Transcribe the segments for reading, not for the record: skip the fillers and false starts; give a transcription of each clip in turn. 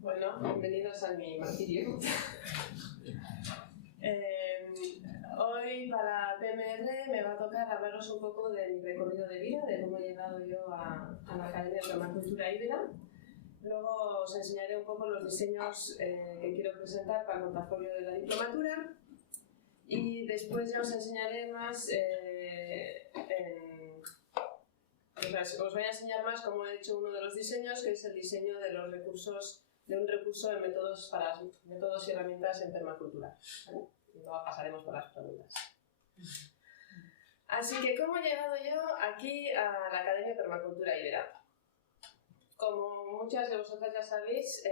Bueno, bienvenidos a mi martirio. Hoy para PMR me va a tocar hablaros un poco de mi recorrido de vida, de cómo he llegado yo a la Academia de Permacultura Híbrida. Luego os enseñaré un poco los diseños que quiero presentar para el portafolio de la diplomatura y después ya os enseñaré más os voy a enseñar más cómo he hecho uno de los diseños, que es el diseño de los recursos, de un recurso de métodos y herramientas en permacultura. ¿Vale? Y luego pasaremos por las preguntas. Así que, ¿cómo he llegado yo aquí a la Academia de Permacultura Híbrida? Como muchas de vosotras ya sabéis,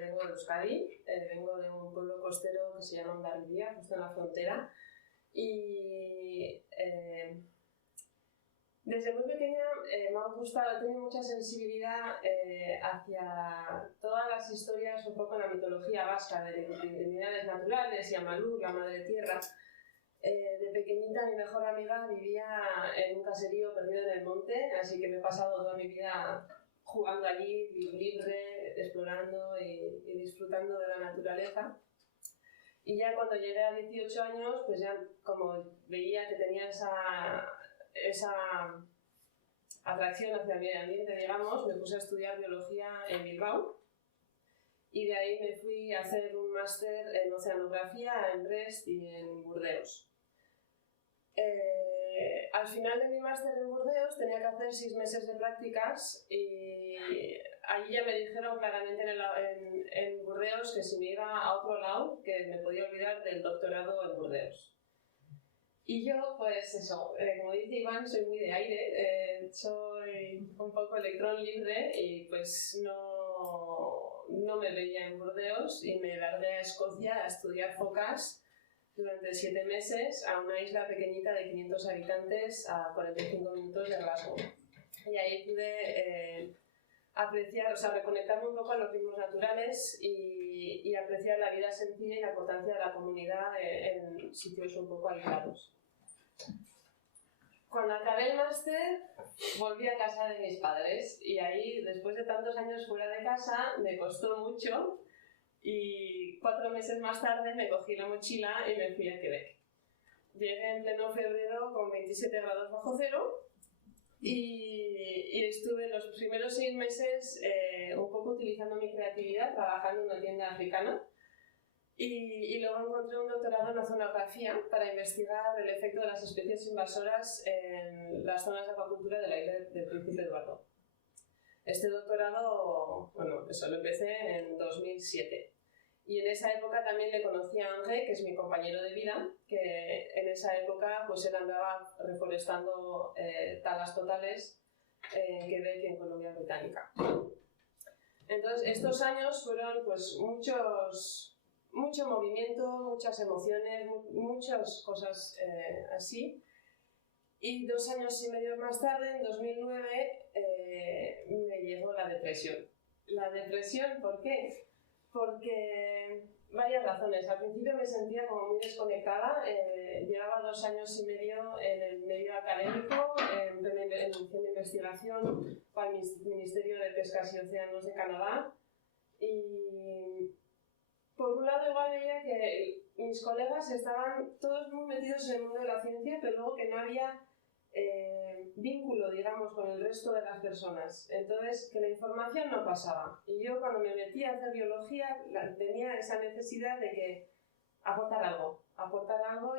vengo de Euskadi, vengo de un pueblo costero que se llama Hondarribia, justo en la frontera, y desde muy pequeña me ha gustado, he tenido mucha sensibilidad hacia todas las historias, un poco en la mitología vasca, de divinidades naturales y Amalur, la madre tierra. De pequeñita mi mejor amiga vivía en un caserío perdido en el monte, así que me he pasado toda mi vida jugando allí, libre, explorando y disfrutando de la naturaleza. Y ya cuando llegué a 18 años, pues ya como veía que tenía esa atracción hacia el medio ambiente, digamos, me puse a estudiar biología en Bilbao y de ahí me fui a hacer un máster en oceanografía en Brest y en Burdeos. Al final de mi máster en Burdeos tenía que hacer 6 meses de prácticas y allí ya me dijeron claramente en Burdeos que si me iba a otro lado, que me podía olvidar del doctorado en Burdeos. Y yo, pues eso, como dice Iván, soy muy de aire, soy un poco electrón libre y pues no me veía en Burdeos y me largué a Escocia a estudiar focas durante 7 meses a una isla pequeñita de 500 habitantes a 45 minutos de Glasgow. Y ahí pude apreciar, o sea, reconectarme un poco a los ritmos naturales y apreciar la vida sencilla y la importancia de la comunidad en sitios un poco aislados. Cuando acabé el máster, volví a casa de mis padres y ahí, después de tantos años fuera de casa, me costó mucho y 4 meses más tarde me cogí la mochila y me fui a Quebec. Llegué en pleno febrero con 27 grados bajo cero y estuve los primeros 6 meses un poco utilizando mi creatividad, trabajando en una tienda africana. Y luego encontré un doctorado en oceanografía para investigar el efecto de las especies invasoras en las zonas de acuacultura de la isla del Príncipe Eduardo. Este doctorado, bueno, eso lo empecé en 2007. Y en esa época también le conocí a André, que es mi compañero de vida, que en esa época pues él andaba reforestando talas totales en Quebec y en Columbia Británica. Entonces, estos años fueron pues mucho movimiento, muchas emociones, muchas cosas así. Y 2 años y medio más tarde, en 2009, me llegó la depresión. La depresión, ¿por qué? Porque varias razones. Al principio me sentía como muy desconectada. Llevaba 2 años y medio en el medio académico, haciendo investigación para el Ministerio de Pescas y Océanos de Canadá. Y por un lado igual veía que mis colegas estaban todos muy metidos en el mundo de la ciencia, pero luego que no había vínculo, digamos, con el resto de las personas. Entonces, que la información no pasaba. Y yo cuando me metí a hacer biología tenía esa necesidad de que aportar algo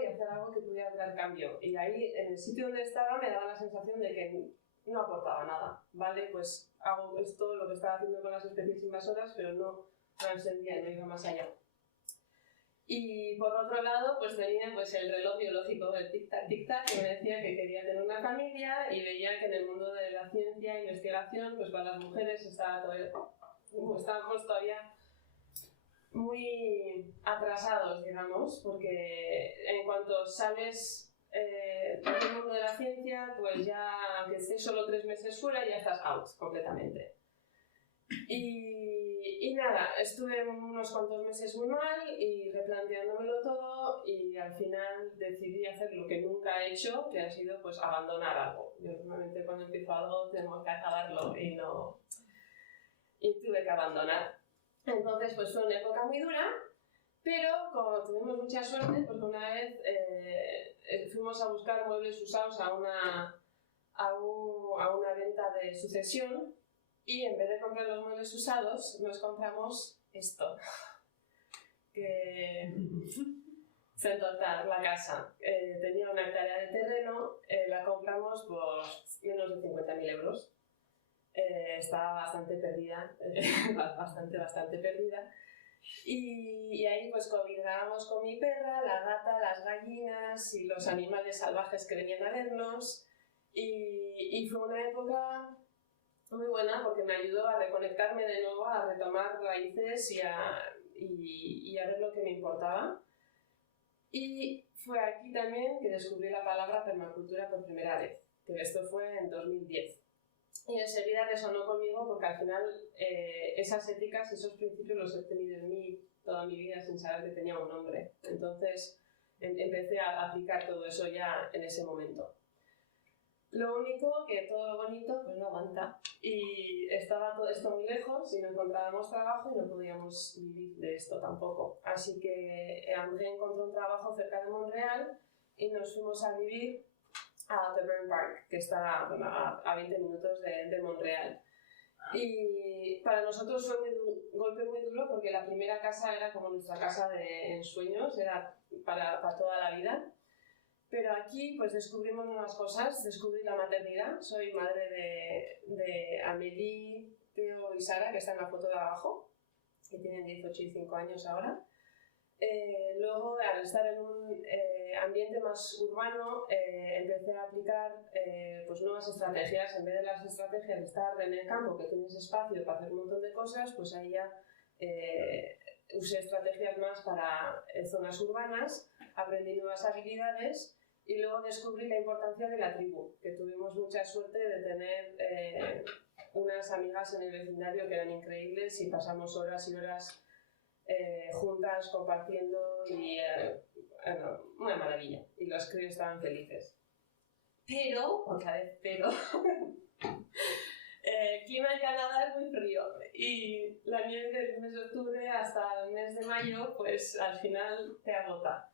y hacer algo que pudiera dar cambio. Y ahí, en el sitio donde estaba, me daba la sensación de que no aportaba nada. Vale, pues hago esto, lo que estaba haciendo con las especies invasoras, pero no trascendía, no iba más allá. Y por otro lado, pues tenía pues, el reloj biológico del tic-tac, tic-tac, que me decía que quería tener una familia y veía que en el mundo de la ciencia e investigación, pues para las mujeres estábamos todavía muy atrasados, digamos, porque en cuanto sales del mundo de la ciencia, pues ya, aunque estés solo 3 meses fuera, ya estás out completamente. Y nada, estuve unos cuantos meses muy mal y replanteándomelo todo y al final decidí hacer lo que nunca he hecho, que ha sido pues abandonar algo. Yo normalmente cuando empiezo algo tengo que acabarlo y tuve que abandonar. Entonces, pues fue una época muy dura, pero como tuvimos mucha suerte, porque una vez fuimos a buscar muebles usados a una venta de sucesión y en vez de comprar los muebles usados, nos compramos esto, que Sentotar, la casa. Tenía una hectárea de terreno, la compramos por menos de 50.000 euros. Estaba bastante perdida, bastante perdida. Y ahí pues convivíamos con mi perra, la gata, las gallinas y los animales salvajes que venían a vernos. Y fue una época muy buena porque me ayudó a reconectarme de nuevo, a retomar raíces y a ver lo que me importaba. Y fue aquí también que descubrí la palabra permacultura por primera vez, que esto fue en 2010. Y enseguida resonó conmigo porque al final esas éticas y esos principios los he tenido en mí toda mi vida sin saber que tenía un nombre. Entonces empecé a aplicar todo eso ya en ese momento. Lo único que todo lo bonito pues no aguanta y estaba todo esto muy lejos y no encontrábamos trabajo y no podíamos vivir de esto tampoco. Así que André encontró un trabajo cerca de Montreal y nos fuimos a vivir a The Burn Park, que está a 20 minutos de Montreal. Y para nosotros fue un golpe muy duro porque la primera casa era como nuestra casa de ensueños, era para toda la vida. Pero aquí pues descubrimos nuevas cosas, descubrí la maternidad, soy madre de Amélie, Theo y Sara, que están en la foto de abajo, que tienen 18 y 5 años ahora. Luego, al estar en un ambiente más urbano, empecé a aplicar pues nuevas estrategias. En vez de las estrategias de estar en el campo, que tienes espacio para hacer un montón de cosas, pues ahí ya usé estrategias más para zonas urbanas, aprendí nuevas habilidades y luego descubrí la importancia de la tribu, que tuvimos mucha suerte de tener unas amigas en el vecindario que eran increíbles y pasamos horas y horas juntas compartiendo y una maravilla, y los críos estaban felices. Pero, otra vez, el clima en Canadá es muy frío y la nieve del mes de octubre hasta el mes de mayo pues al final te agota.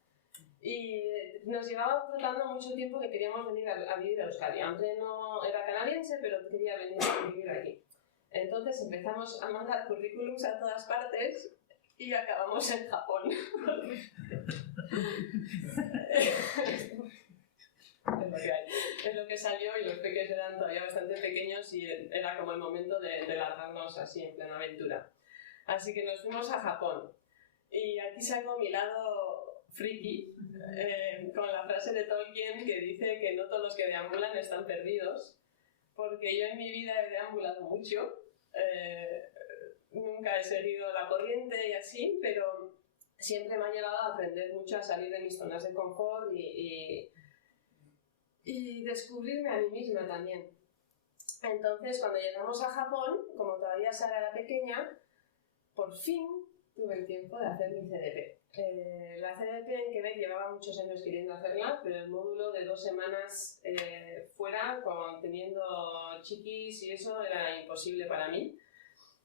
Y nos llevaba tratando mucho tiempo que queríamos venir a vivir a Euskadi. André no era canadiense, pero quería venir a vivir aquí. Entonces empezamos a mandar currículums a todas partes y acabamos en Japón. Es lo que salió y los peques eran todavía bastante pequeños y era como el momento de largarnos así en plena aventura. Así que nos fuimos a Japón. Y aquí saco mi lado friki, con la frase de Tolkien que dice que no todos los que deambulan están perdidos, porque yo en mi vida he deambulado mucho, nunca he seguido la corriente y así, pero siempre me ha llevado a aprender mucho, a salir de mis zonas de confort y descubrirme a mí misma también. Entonces, cuando llegamos a Japón, como todavía Sara era pequeña, por fin tuve el tiempo de hacer mi CDP. La CDP en Quebec llevaba muchos años queriendo hacerla, pero el módulo de 2 semanas fuera, teniendo chiquis y eso, era imposible para mí.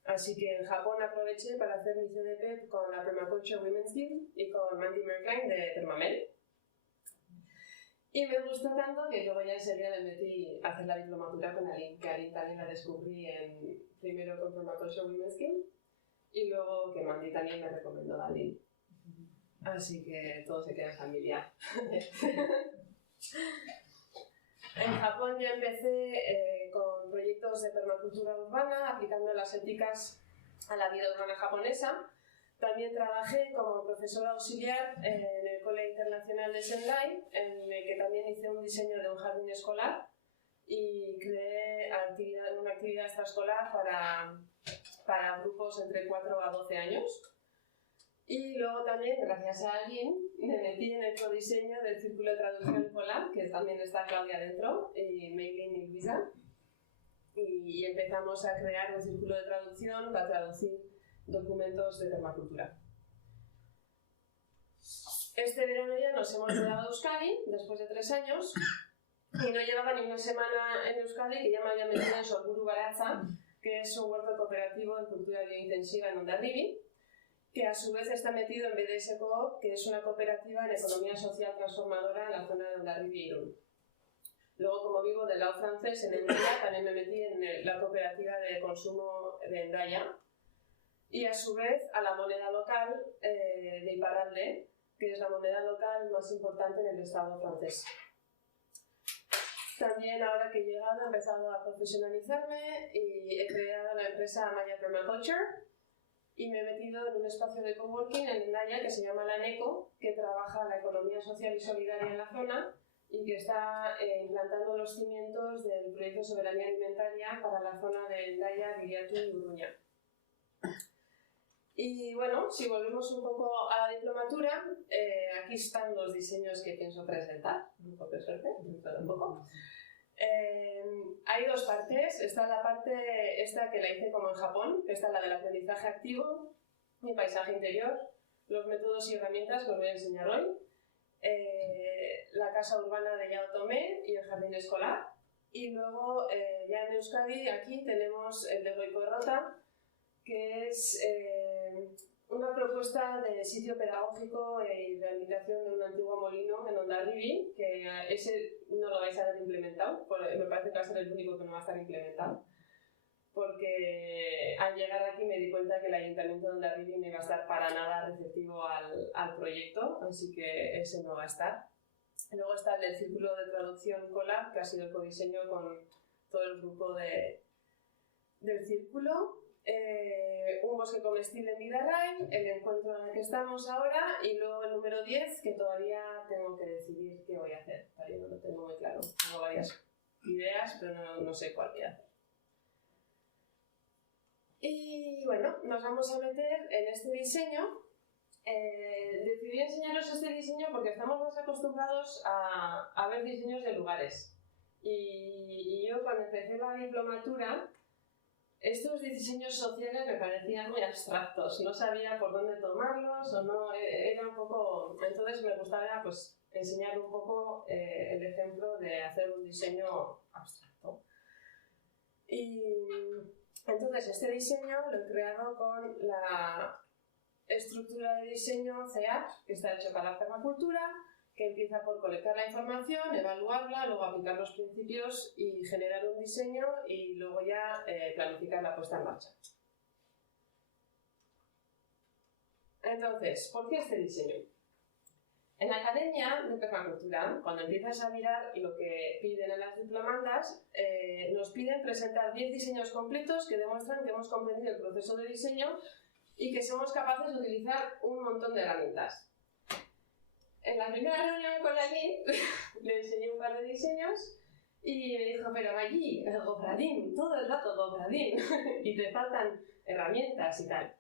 Así que en Japón aproveché para hacer mi CDP con la Permaculture Women's Guild y con Mandy Merkline de Permamel. Y me gustó tanto que luego ya enseguida me metí a hacer la diplomatura con Aline, que Aline también la descubrí primero con Permaculture Women's Guild y luego que Mandy también me recomendó a Aline. Así que todo se queda en familia. En Japón yo empecé con proyectos de permacultura urbana, aplicando las éticas a la vida urbana japonesa. También trabajé como profesora auxiliar en el Colegio Internacional de Sendai, en el que también hice un diseño de un jardín escolar y creé una actividad extraescolar para grupos entre 4 a 12 años. Y luego también, gracias a alguien, me metí en el codiseño del Círculo de Traducción Collab, que también está Claudia dentro, y Meilin y Luisa. Y empezamos a crear un círculo de traducción para traducir documentos de permacultura. Este verano ya nos hemos mudado a Euskadi, después de 3 años, y no llevaba ni una semana en Euskadi que ya me había metido en Sorguru Baratza, que es un huerto cooperativo en cultura biointensiva en Hondarribia, que a su vez está metido en BDS Coop, que es una cooperativa en economía social transformadora en la zona de Hondarribia y Irún. Luego, como vivo del lado francés en Hendaya, también me metí en la cooperativa de consumo de Hendaya, y a su vez a la moneda local de Iparralde, que es la moneda local más importante en el estado francés. También, ahora que he llegado, he empezado a profesionalizarme y he creado la empresa Maya Permaculture y me he metido en un espacio de coworking en Hendaya que se llama La NECO, que trabaja la economía social y solidaria en la zona y que está implantando los cimientos del proyecto de soberanía alimentaria para la zona de Hendaya, Viriatu y Uruña. Y bueno, si volvemos un poco a la diplomatura, aquí están los diseños que pienso presentar, un poco de suerte, un poco. Hay dos partes, está la parte esta que la hice como en Japón, que está la del aprendizaje activo, mi paisaje interior, los métodos y herramientas que os voy a enseñar hoy, la casa urbana de Yao Tomé y el jardín escolar, y luego ya en Euskadi aquí tenemos el de Goico-Errota, que es una propuesta de sitio pedagógico y rehabilitación de un antiguo molino en Hondarribia, que ese no lo vais a ver implementado, me parece que va a ser el único que no va a estar implementado, porque al llegar aquí me di cuenta que el Ayuntamiento de Hondarribia no iba a estar para nada receptivo al proyecto, así que ese no va a estar. Luego está el del Círculo de Traducción Collab, que ha sido el codiseño con todo el grupo del Círculo. Un bosque comestible en Vidarray, el encuentro en el que estamos ahora, y luego el número 10, que todavía tengo que decidir qué voy a hacer, todavía no lo tengo muy claro. Tengo varias ideas, pero no sé cuál voy a hacer. Y bueno, nos vamos a meter en este diseño. Decidí enseñaros este diseño porque estamos más acostumbrados a ver diseños de lugares. Y yo, cuando empecé la diplomatura, estos diseños sociales me parecían muy abstractos, no sabía por dónde tomarlos o no, era un poco... Entonces me gustaba pues, enseñar un poco el ejemplo de hacer un diseño abstracto. Y entonces este diseño lo he creado con la estructura de diseño CEAP, que está hecho para la permacultura, que empieza por colectar la información, evaluarla, luego aplicar los principios y generar un diseño y luego ya planificar la puesta en marcha. Entonces, ¿por qué este diseño? En la Academia de Permacultura, cuando empiezas a mirar lo que piden en las diplomandas, nos piden presentar 10 diseños completos que demuestran que hemos comprendido el proceso de diseño y que somos capaces de utilizar un montón de herramientas. En la primera reunión con la Lin le enseñé un par de diseños y me dijo, pero allí, el Gobradín, todo el rato Gobradín, y te faltan herramientas y tal.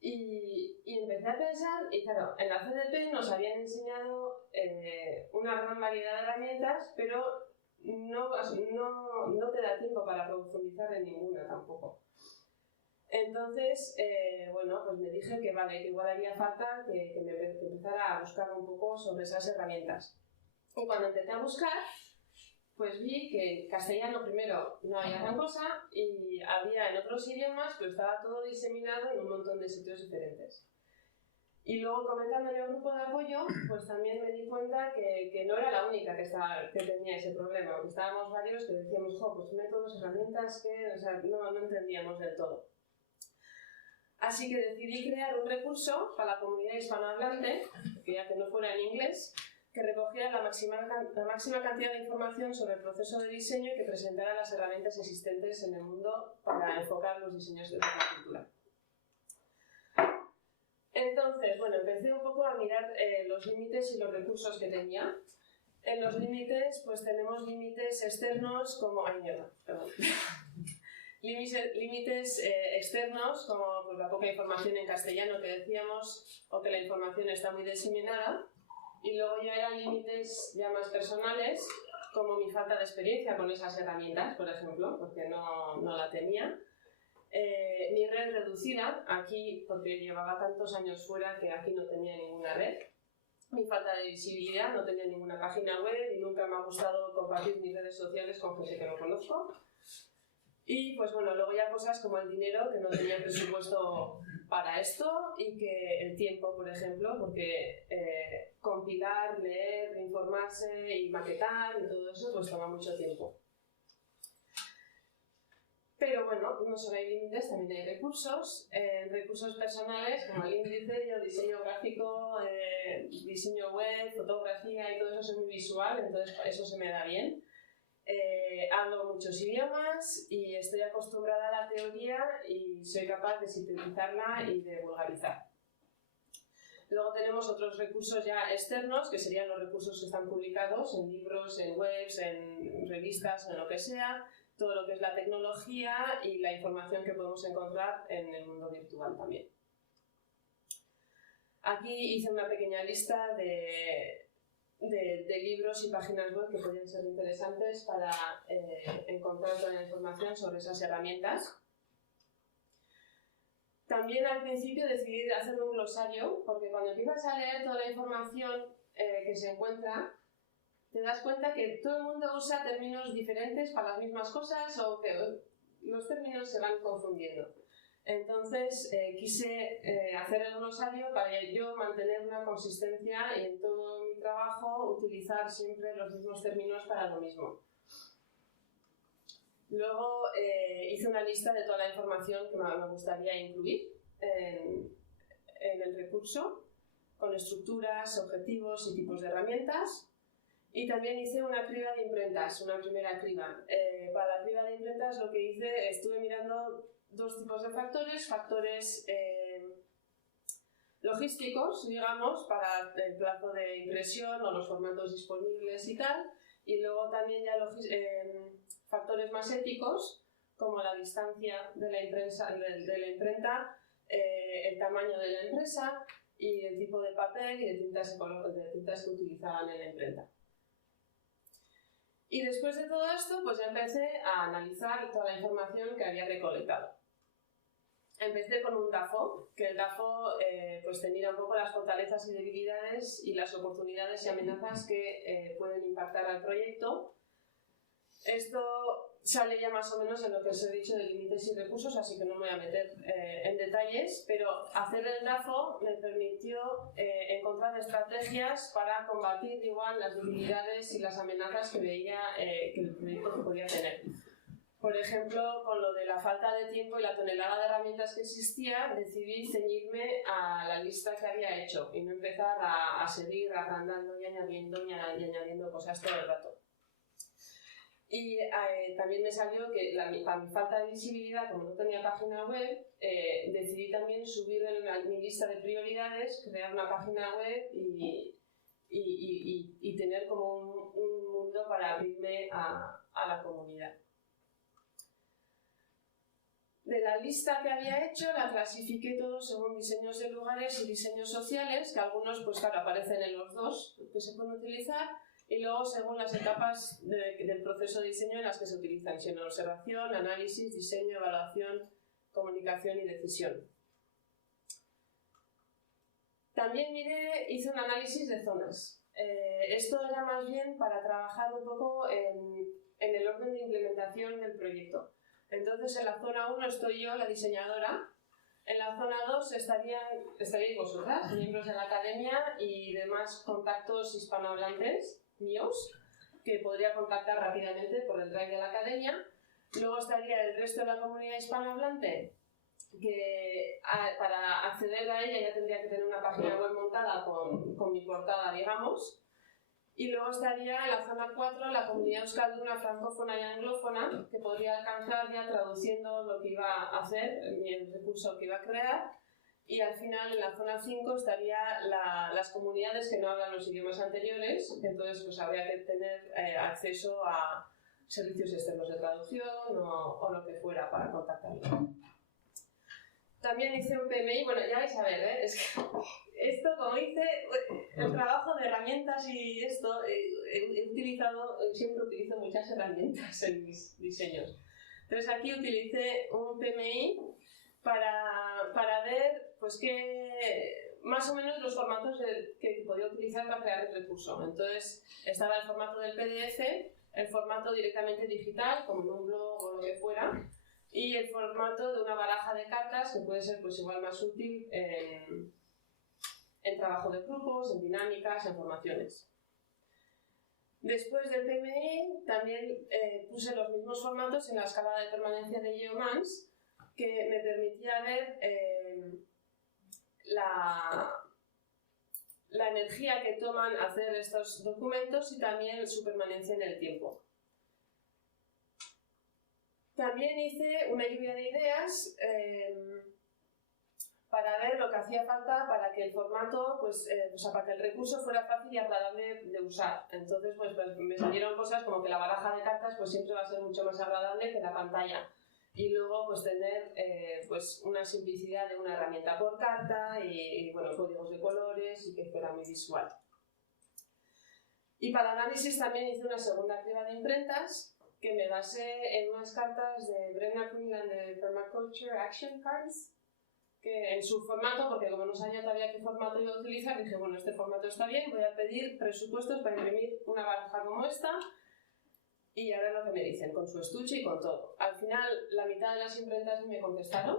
Y empecé a pensar, y claro, en la CDP nos habían enseñado una gran variedad de herramientas, pero no te da tiempo para profundizar en ninguna tampoco. Entonces, bueno, pues me dije que vale, que igual haría falta que empezara a buscar un poco sobre esas herramientas. Y cuando empecé a buscar, pues vi que en castellano primero no había gran cosa y había en otros idiomas, pero estaba todo diseminado en un montón de sitios diferentes. Y luego, comentando en el grupo de apoyo, pues también me di cuenta que no era la única que tenía ese problema, que estábamos varios que decíamos, jo, pues métodos, herramientas que o sea, no entendíamos del todo. Así que decidí crear un recurso para la comunidad hispanohablante, que ya que no fuera en inglés, que recogiera la máxima cantidad de información sobre el proceso de diseño y que presentara las herramientas existentes en el mundo para enfocar los diseños de permacultura. Entonces, bueno, empecé un poco a mirar los límites y los recursos que tenía. En los límites, pues tenemos límites externos como... Ay, mierda, perdón. Límites externos, como pues, la poca información en castellano que decíamos, o que la información está muy diseminada. Y luego ya eran límites ya más personales, como mi falta de experiencia con esas herramientas, por ejemplo, porque no la tenía. Mi red reducida, aquí, porque llevaba tantos años fuera que aquí no tenía ninguna red. Mi falta de visibilidad, no tenía ninguna página web y nunca me ha gustado compartir mis redes sociales con gente que no conozco. Y pues bueno, luego ya cosas como el dinero, que no tenía presupuesto para esto, y que el tiempo, por ejemplo, porque compilar, leer, informarse y maquetar y todo eso pues toma mucho tiempo. Pero bueno, no solo hay límites, también hay recursos. Recursos personales como el índice, yo diseño gráfico, diseño web, fotografía y todo eso es muy visual, entonces eso se me da bien. Hablo muchos idiomas y estoy acostumbrada a la teoría y soy capaz de sintetizarla y de vulgarizar. Luego tenemos otros recursos ya externos, que serían los recursos que están publicados en libros, en webs, en revistas, en lo que sea, todo lo que es la tecnología y la información que podemos encontrar en el mundo virtual también. Aquí hice una pequeña lista de libros y páginas web que podrían ser interesantes para encontrar toda la información sobre esas herramientas. También al principio decidí hacer un glosario, porque cuando empiezas a leer toda la información que se encuentra, te das cuenta que todo el mundo usa términos diferentes para las mismas cosas o que los términos se van confundiendo. Entonces quise hacer el glosario para yo mantener una consistencia y en todo mi trabajo utilizar siempre los mismos términos para lo mismo. Luego hice una lista de toda la información que me gustaría incluir en el recurso, con estructuras, objetivos y tipos de herramientas. Y también hice una criba de imprentas, una primera criba. Para la criba de imprentas lo que hice, estuve mirando dos tipos de factores logísticos, digamos, para el plazo de impresión o los formatos disponibles y tal, y luego también ya factores más éticos, como la distancia de la imprenta, el tamaño de la empresa y el tipo de papel y de tintas que utilizaban en la imprenta. Y después de todo esto, pues ya empecé a analizar toda la información que había recolectado. Empecé con un DAFO, que el DAFO pues tenía un poco las fortalezas y debilidades y las oportunidades y amenazas que pueden impactar al proyecto. Esto sale ya más o menos en lo que os he dicho de límites y recursos, así que no me voy a meter en detalles, pero hacer el DAFO me permitió encontrar estrategias para combatir igual las debilidades y las amenazas que veía que el proyecto podía tener. Por ejemplo, con lo de la falta de tiempo y la tonelada de herramientas que existía, decidí ceñirme a la lista que había hecho y no empezar a seguir agrandando y añadiendo cosas todo el rato. Y también me salió que para mi falta de visibilidad, como no tenía página web, decidí también subir en mi lista de prioridades, crear una página web y tener como un mundo para abrirme a la comunidad. De la lista que había hecho, la clasifiqué todo según diseños de lugares y diseños sociales, que algunos pues claro aparecen en los dos que se pueden utilizar, y luego según las etapas del proceso de diseño en las que se utilizan, siendo observación, análisis, diseño, evaluación, comunicación y decisión. También hice un análisis de zonas. Esto era más bien para trabajar un poco en el orden de implementación del proyecto. Entonces en la zona 1 estoy yo, la diseñadora. En la zona 2 estaríais vosotras, miembros de la academia y demás contactos hispanohablantes míos, que podría contactar rápidamente por el Drive de la academia. Luego estaría el resto de la comunidad hispanohablante, que para acceder a ella ya tendría que tener una página web montada con mi portada, digamos. Y luego estaría en la zona 4 la comunidad euskalduna, francófona y anglófona, que podría alcanzar ya traduciendo lo que iba a hacer, el recurso que iba a crear. Y al final, en la zona 5, estarían las comunidades que no hablan los idiomas anteriores, entonces pues habría que tener acceso a servicios externos de traducción o lo que fuera para contactarlos. También hice un PMI, bueno, ya vais a ver, es que esto, como hice el trabajo de herramientas y esto, siempre utilizo muchas herramientas en mis diseños. Entonces aquí utilicé un PMI para ver pues más o menos los formatos que podía utilizar para crear el recurso. Entonces estaba el formato del PDF, el formato directamente digital, como en un blog o lo que fuera, y el formato de una baraja de cartas que puede ser pues igual más útil en trabajo de grupos, en dinámicas, en formaciones. Después del PMI también puse los mismos formatos en la escala de permanencia de Geomans, que me permitía ver la energía que toman hacer estos documentos y también su permanencia en el tiempo. También hice una lluvia de ideas para ver lo que hacía falta para que el formato, pues, o sea, para que el recurso fuera fácil y agradable de usar. Entonces, pues me salieron cosas como que la baraja de cartas pues siempre va a ser mucho más agradable que la pantalla. Y luego pues tener pues una simplicidad de una herramienta por carta y bueno, códigos de colores y que fuera muy visual. Y para análisis también hice una segunda criba de imprentas que me basé en unas cartas de Brenna Quinlan de Permaculture Action Cards, que en su formato, porque como no sabía todavía qué formato iba a utilizar, dije, bueno, este formato está bien, voy a pedir presupuestos para imprimir una baraja como esta y a ver lo que me dicen, con su estuche y con todo. Al final, la mitad de las imprentas me contestaron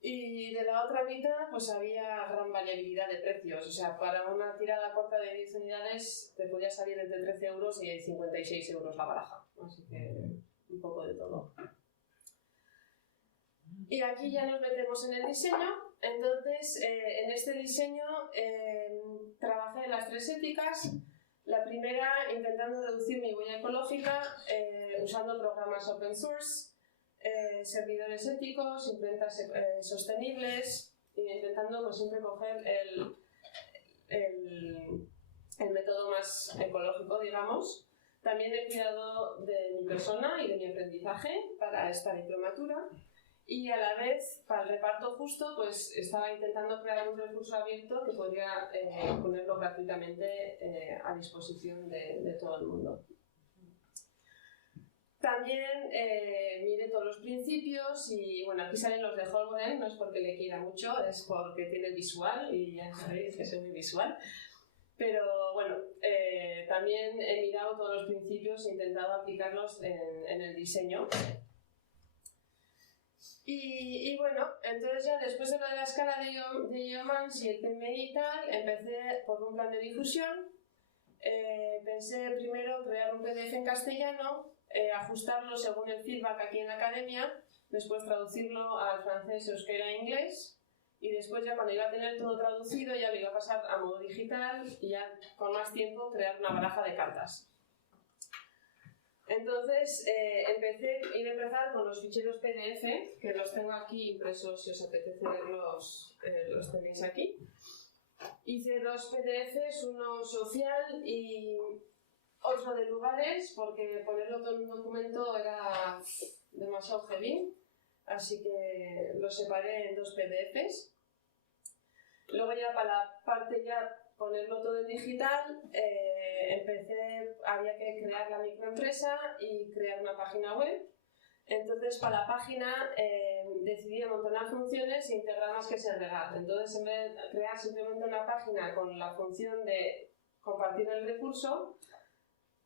y de la otra mitad, pues había gran variabilidad de precios. O sea, para una tirada corta de 10 unidades te podía salir entre 13 euros y 56 euros la baraja. Así que un poco de todo. Y aquí ya nos metemos en el diseño. Entonces, en este diseño trabajé en las 3 éticas. La primera, intentando reducir mi huella ecológica usando programas open source, servidores éticos, imprentas sostenibles, e intentando pues, siempre coger el método más ecológico, digamos. También he cuidado de mi persona y de mi aprendizaje para esta diplomatura. Y a la vez, para el reparto justo, pues estaba intentando crear un recurso abierto que podría ponerlo gratuitamente a disposición de todo el mundo. También miré todos los principios y bueno, aquí salen los de Holmgren, no es porque le quiera mucho, es porque tiene visual y ya sabéis que soy muy visual. Pero bueno, también he mirado todos los principios e intentado aplicarlos en el diseño. Y bueno, entonces ya después de lo de la escala de Geomans y el PMI y tal, empecé por un plan de difusión. Pensé primero crear un PDF en castellano, ajustarlo según el feedback aquí en la academia, después traducirlo al francés, euskera e inglés, y después ya cuando iba a tener todo traducido ya lo iba a pasar a modo digital y ya con más tiempo crear una baraja de cartas. Entonces iba a empezar con los ficheros PDF, que los tengo aquí impresos, si os apetece verlos, los tenéis aquí. Hice 2 PDFs, uno social y otro de lugares, porque ponerlo todo en un documento era demasiado heavy, así que lo separé en 2 PDFs. Luego ya para la parte ya ponerlo todo en digital, había que crear la microempresa y crear una página web. Entonces para la página decidí amontonar funciones e integrarlas que segregar. Entonces en vez de crear simplemente una página con la función de compartir el recurso,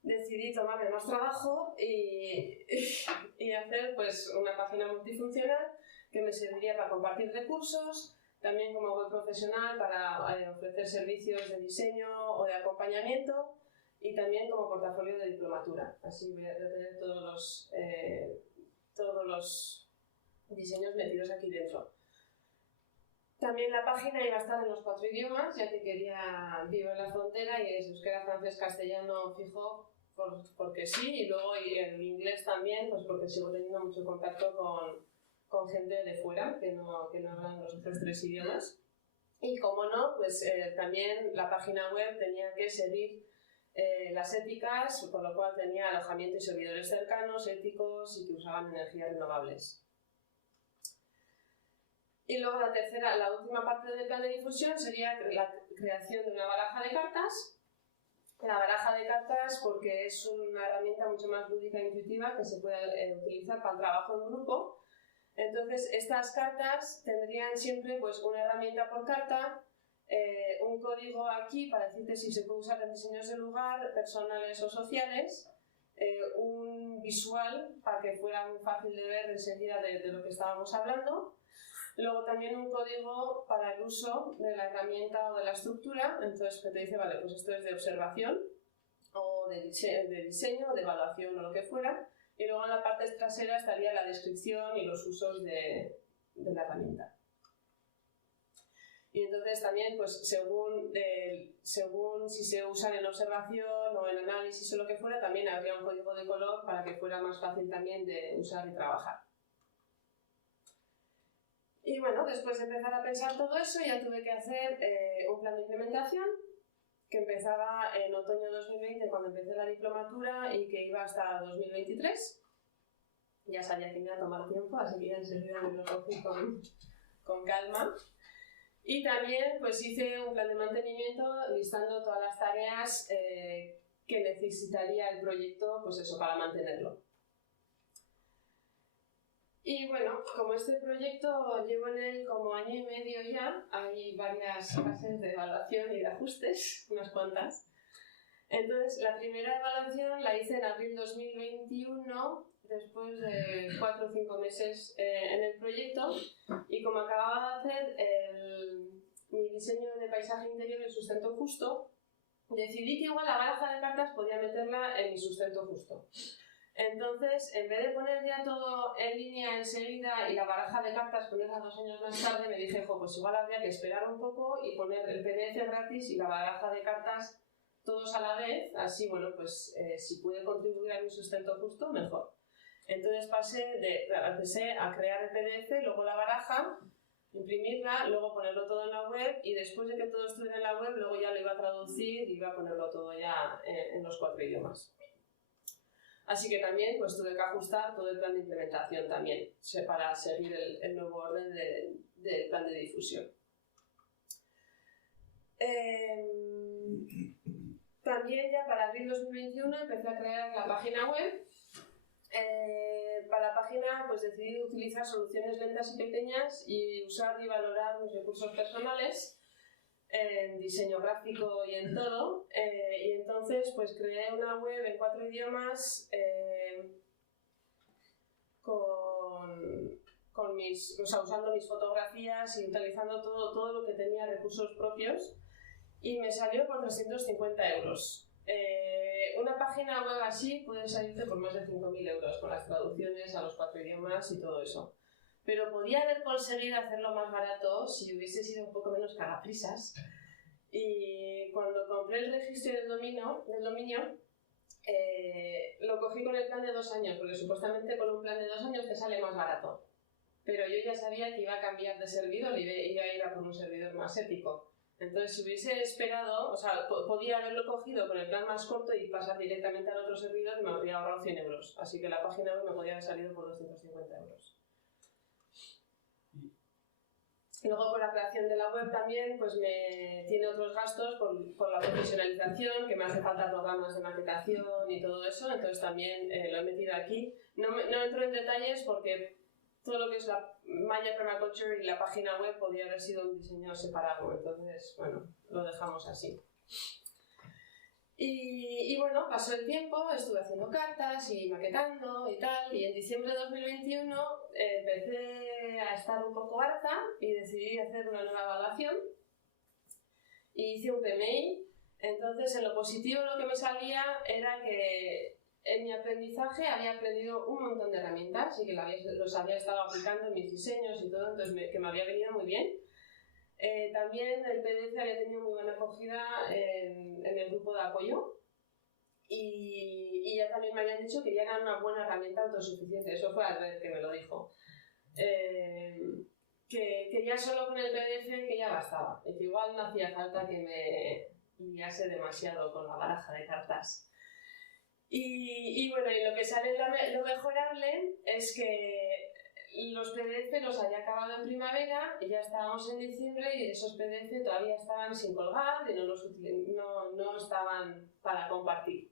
decidí tomarme más trabajo y hacer pues, una página multifuncional que me serviría para compartir recursos, también como web profesional para ofrecer servicios de diseño o de acompañamiento y también como portafolio de diplomatura. Así voy a tener todos los diseños metidos aquí dentro. También la página iba a estar en los 4 idiomas, ya que vivo en la frontera y es euskera, francés, castellano fijo, porque sí, y luego en inglés también, pues porque sigo teniendo mucho contacto con gente de fuera que no hablan los otros 3 idiomas. Y como no, pues también la página web tenía que seguir las éticas, por lo cual tenía alojamiento y servidores cercanos, éticos y que usaban energías renovables. Y luego la última parte del plan de difusión sería la creación de una baraja de cartas. La baraja de cartas porque es una herramienta mucho más lúdica e intuitiva que se puede utilizar para el trabajo en grupo. Entonces, estas cartas tendrían siempre pues, una herramienta por carta, un código aquí para decirte si se puede usar en diseños de lugar, personales o sociales, un visual para que fuera muy fácil de ver enseguida de lo que estábamos hablando. Luego también un código para el uso de la herramienta o de la estructura, entonces que te dice, vale, pues esto es de observación o de diseño, de evaluación o lo que fuera. Y luego en la parte trasera estaría la descripción y los usos de la herramienta. Y entonces también, pues según si se usan en observación o en análisis o lo que fuera, también habría un código de color para que fuera más fácil también de usar y trabajar. Y bueno, después de empezar a pensar todo eso, ya tuve que hacer un plan de implementación que empezaba en otoño de 2020 cuando empecé la diplomatura y que iba hasta 2023. Ya sabía que me iba a tomar tiempo, así que ya enseguida me lo cogí con calma. Y también pues hice un plan de mantenimiento listando todas las tareas que necesitaría el proyecto, pues eso, para mantenerlo. Y bueno, como este proyecto llevo en él como año y medio ya, hay varias fases de evaluación y de ajustes, unas cuantas. Entonces, la primera evaluación la hice en abril 2021, después de 4 o 5 meses en el proyecto, y como acababa de hacer mi diseño de paisaje interior en sustento justo, decidí que igual la baraja de cartas podía meterla en mi sustento justo. Entonces, en vez de poner ya todo en línea enseguida y la baraja de cartas ponerla 2 años más tarde, me dije, pues igual habría que esperar un poco y poner el PDF gratis y la baraja de cartas todos a la vez, así, bueno, pues si puede contribuir a mi sustento justo, mejor. Entonces empecé a crear el PDF, luego la baraja, imprimirla, luego ponerlo todo en la web y después de que todo estuviera en la web, luego ya lo iba a traducir y iba a ponerlo todo ya en los 4 idiomas. Así que también pues tuve que ajustar todo el plan de implementación también, para seguir el nuevo orden del plan de difusión. También ya para abril 2021 empecé a crear la página web. Para la página pues decidí utilizar soluciones lentas y pequeñas y usar y valorar mis recursos personales en diseño gráfico y en todo, y entonces pues creé una web en 4 idiomas usando mis fotografías y utilizando todo lo que tenía recursos propios, y me salió por 350 euros. Una página web así puede salirte por más de 5.000 euros con las traducciones a los 4 idiomas y todo eso. Pero podía haber conseguido hacerlo más barato si hubiese sido un poco menos cagaprisas. Y cuando compré el registro del dominio, lo cogí con el plan de 2 años, porque supuestamente con un plan de 2 años te sale más barato. Pero yo ya sabía que iba a cambiar de servidor y iba a ir a por un servidor más ético. Entonces, si hubiese esperado, o sea, podía haberlo cogido con el plan más corto y pasar directamente al otro servidor y me habría ahorrado 100 euros. Así que la página web me podía haber salido por 250 euros. Y luego por la creación de la web también pues tiene otros gastos por la profesionalización, que me hace falta programas de maquetación y todo eso, entonces también lo he metido aquí. No entro en detalles porque todo lo que es la Maya Permaculture y la página web podría haber sido un diseño separado, entonces bueno, lo dejamos así. Y bueno, pasó el tiempo, estuve haciendo cartas y maquetando y tal, y en diciembre de 2021 empecé a estar un poco harta y decidí hacer una nueva evaluación y hice un PMI. Entonces, en lo positivo lo que me salía era que en mi aprendizaje había aprendido un montón de herramientas y que los había estado aplicando en mis diseños y todo, entonces que me había venido muy bien. También el PDF había tenido muy buena acogida en el grupo de apoyo y ya también me habían dicho que ya era una buena herramienta autosuficiente. Eso fue Albert que me lo dijo. Que ya solo con el PDF que ya bastaba y que igual no hacía falta que me liase demasiado con la baraja de cartas. Y bueno, y lo que sale lo mejorable es que los PDF los había acabado en primavera y ya estábamos en diciembre y esos PDF todavía estaban sin colgar y no estaban para compartir.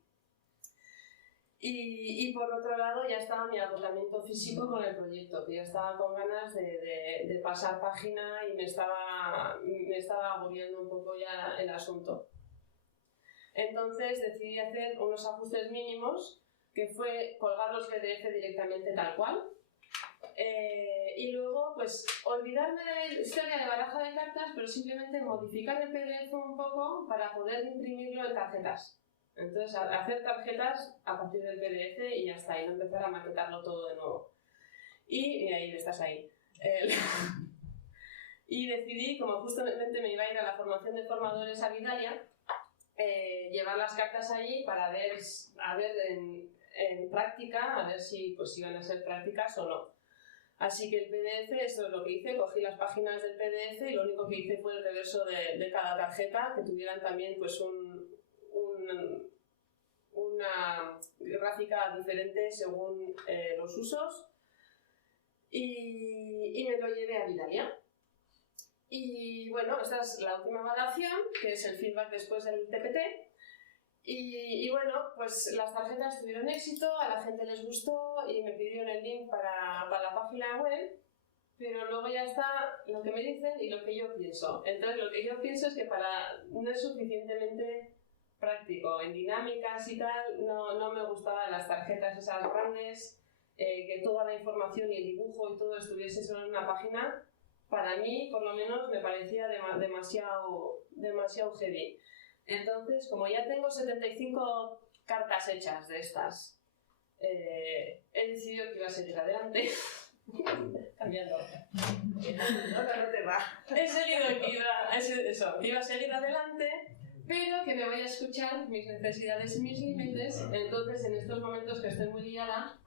Y por otro lado ya estaba mi agotamiento físico con el proyecto, que ya estaba con ganas de pasar página y me estaba agobiando un poco ya el asunto. Entonces decidí hacer unos ajustes mínimos que fue colgar los PDF directamente tal cual. Y luego, pues, olvidarme de la historia de baraja de cartas, pero simplemente modificar el PDF un poco para poder imprimirlo en tarjetas. Entonces, hacer tarjetas a partir del PDF y ya está, y no empezar a maquetarlo todo de nuevo. Y ahí estás ahí. Y decidí, como justamente me iba a ir a la formación de formadores a Vidalia, llevar las cartas allí para ver en práctica, a ver si pues, iban a ser prácticas o no. Así que el PDF, esto es lo que hice, cogí las páginas del PDF y lo único que hice fue el reverso de cada tarjeta, que tuvieran también pues una gráfica diferente según los usos, y me lo llevé a Vidalia. Y bueno, esta es la última evaluación, que es el feedback después del TPT. Y bueno, pues las tarjetas tuvieron éxito, a la gente les gustó y me pidieron el link para la página web, pero luego ya está lo que me dicen y lo que yo pienso. Entonces lo que yo pienso es que no es suficientemente práctico. En dinámicas y tal no me gustaban las tarjetas esas grandes, que toda la información y el dibujo y todo estuviese solo en una página. Para mí, por lo menos, me parecía demasiado heavy. Entonces, como ya tengo 75 cartas hechas de estas, he decidido que iba a seguir adelante. Cambiando. No te va. He seguido que iba a seguir adelante, pero que me voy a escuchar mis necesidades y mis límites. Entonces, en estos momentos que estoy muy liada,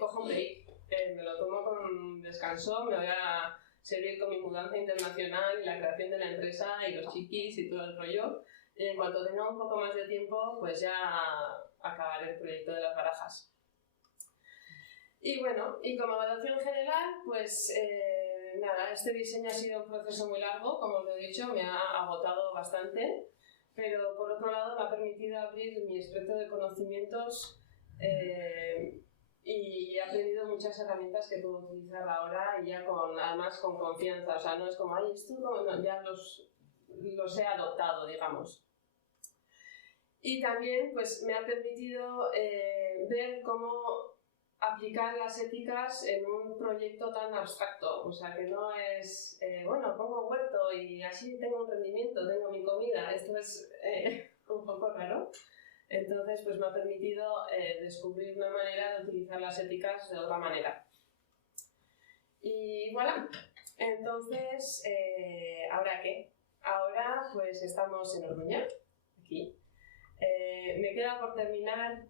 cojo un break. Me lo tomo con un descanso, me voy a seguir con mi mudanza internacional y la creación de la empresa y los chiquis y todo el rollo. Y en cuanto tenga un poco más de tiempo, pues ya acabaré el proyecto de las barajas. Y bueno, y como evaluación general, pues nada, este diseño ha sido un proceso muy largo, como os lo he dicho, me ha agotado bastante, pero por otro lado me ha permitido abrir mi espectro de conocimientos y he aprendido muchas herramientas que puedo utilizar ahora y ya además con confianza. O sea, no es como, ay, esto no, ya los he adoptado, digamos. Y también pues, me ha permitido ver cómo aplicar las éticas en un proyecto tan abstracto. O sea, que no es, bueno, pongo un huerto y así tengo un rendimiento, tengo mi comida. Esto es un poco raro. Entonces, pues me ha permitido descubrir una manera de utilizar las éticas de otra manera. Y voilà. Entonces, ¿ahora qué? Ahora, pues estamos en Orduña, aquí. Me queda por terminar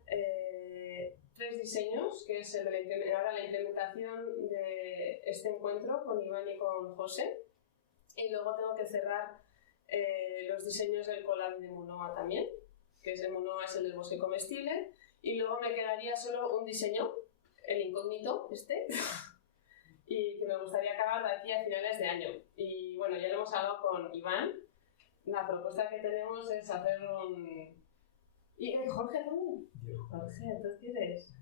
3 diseños, que es ahora la implementación de este encuentro con Iván y con José. Y luego tengo que cerrar los diseños del collab de Munoa también, que es el Munoa, es el del bosque comestible, y luego me quedaría solo un diseño, el incógnito y que me gustaría acabar de aquí a finales de año. Y bueno, ya lo hemos hablado con Iván, la propuesta que tenemos es hacer un... ¿Y Jorge también? Jorge, ¿tú quieres?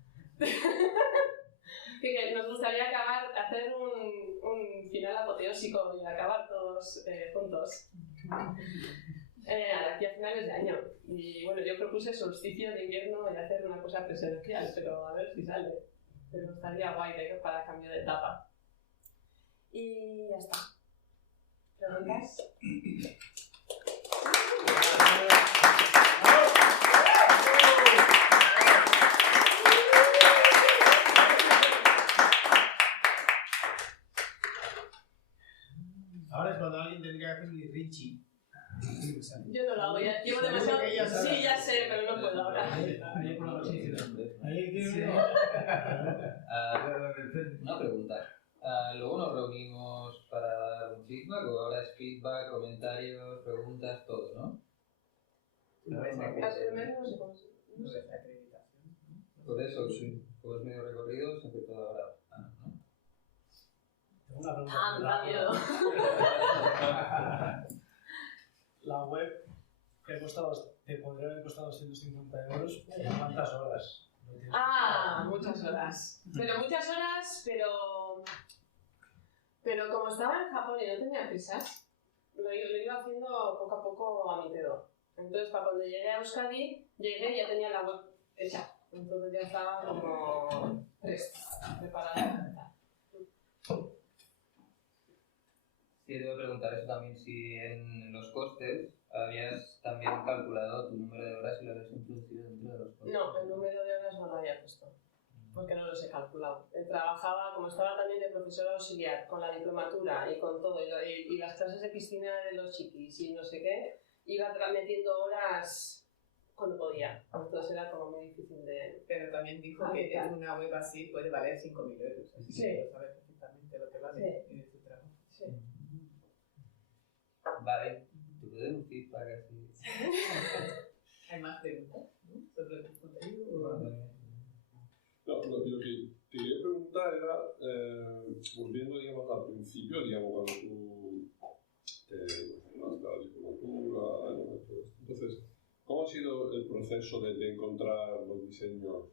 Que nos gustaría hacer un final apoteósico y acabar todos juntos. Aquí a finales de año. Y bueno, yo propuse solsticio de invierno y hacer una cosa presencial, pero a ver si sale. Pero estaría guay para cambio de etapa. Y ya está. ¿Preguntas? Ahora es cuando alguien tendría que hacer un Richie. Yo no lo hago, ya llevo demasiado... Sí, ya sé, pero no puedo ahora. Una pregunta. Luego nos reunimos para dar un feedback, o ahora es feedback, comentarios, preguntas, todo, ¿no? Por eso, sí, como es medio recorrido, siempre todo ahora. ¿No? Tengo una pregunta. Me da miedo. La web te podría haber costado 250 euros. ¿Cuántas horas? Muchas horas. Pero como estaba en Japón y no tenía prisas, lo iba haciendo poco a poco a mi dedo. Entonces, para cuando llegué a Euskadi, y ya tenía la web hecha. Entonces ya estaba como preparada para empezar. Sí, debo preguntar eso también, si en los costes habías también calculado tu número de horas y lo habías introducido dentro de los costes. No, el número de horas no lo había puesto, porque no los he calculado. Trabajaba, como estaba también de profesora auxiliar, con la diplomatura y con todo, y las clases de piscina de los chiquis y no sé qué, iba metiendo horas cuando podía. Entonces era como muy difícil de... Pero también dijo que en una web así puede valer 5.000 euros. Así Sí. que sabes perfectamente lo que vale en tu trabajo. Sí. Vale, te puedo dar un feedback así. ¿Hay más preguntas, ¿no?, sobre tu contenido? No, lo que te quería preguntar era, volviendo, digamos, al principio, digamos, cuando tú formaste la diplomatura, ¿no? Todo esto. Entonces, ¿cómo ha sido el proceso de encontrar los diseños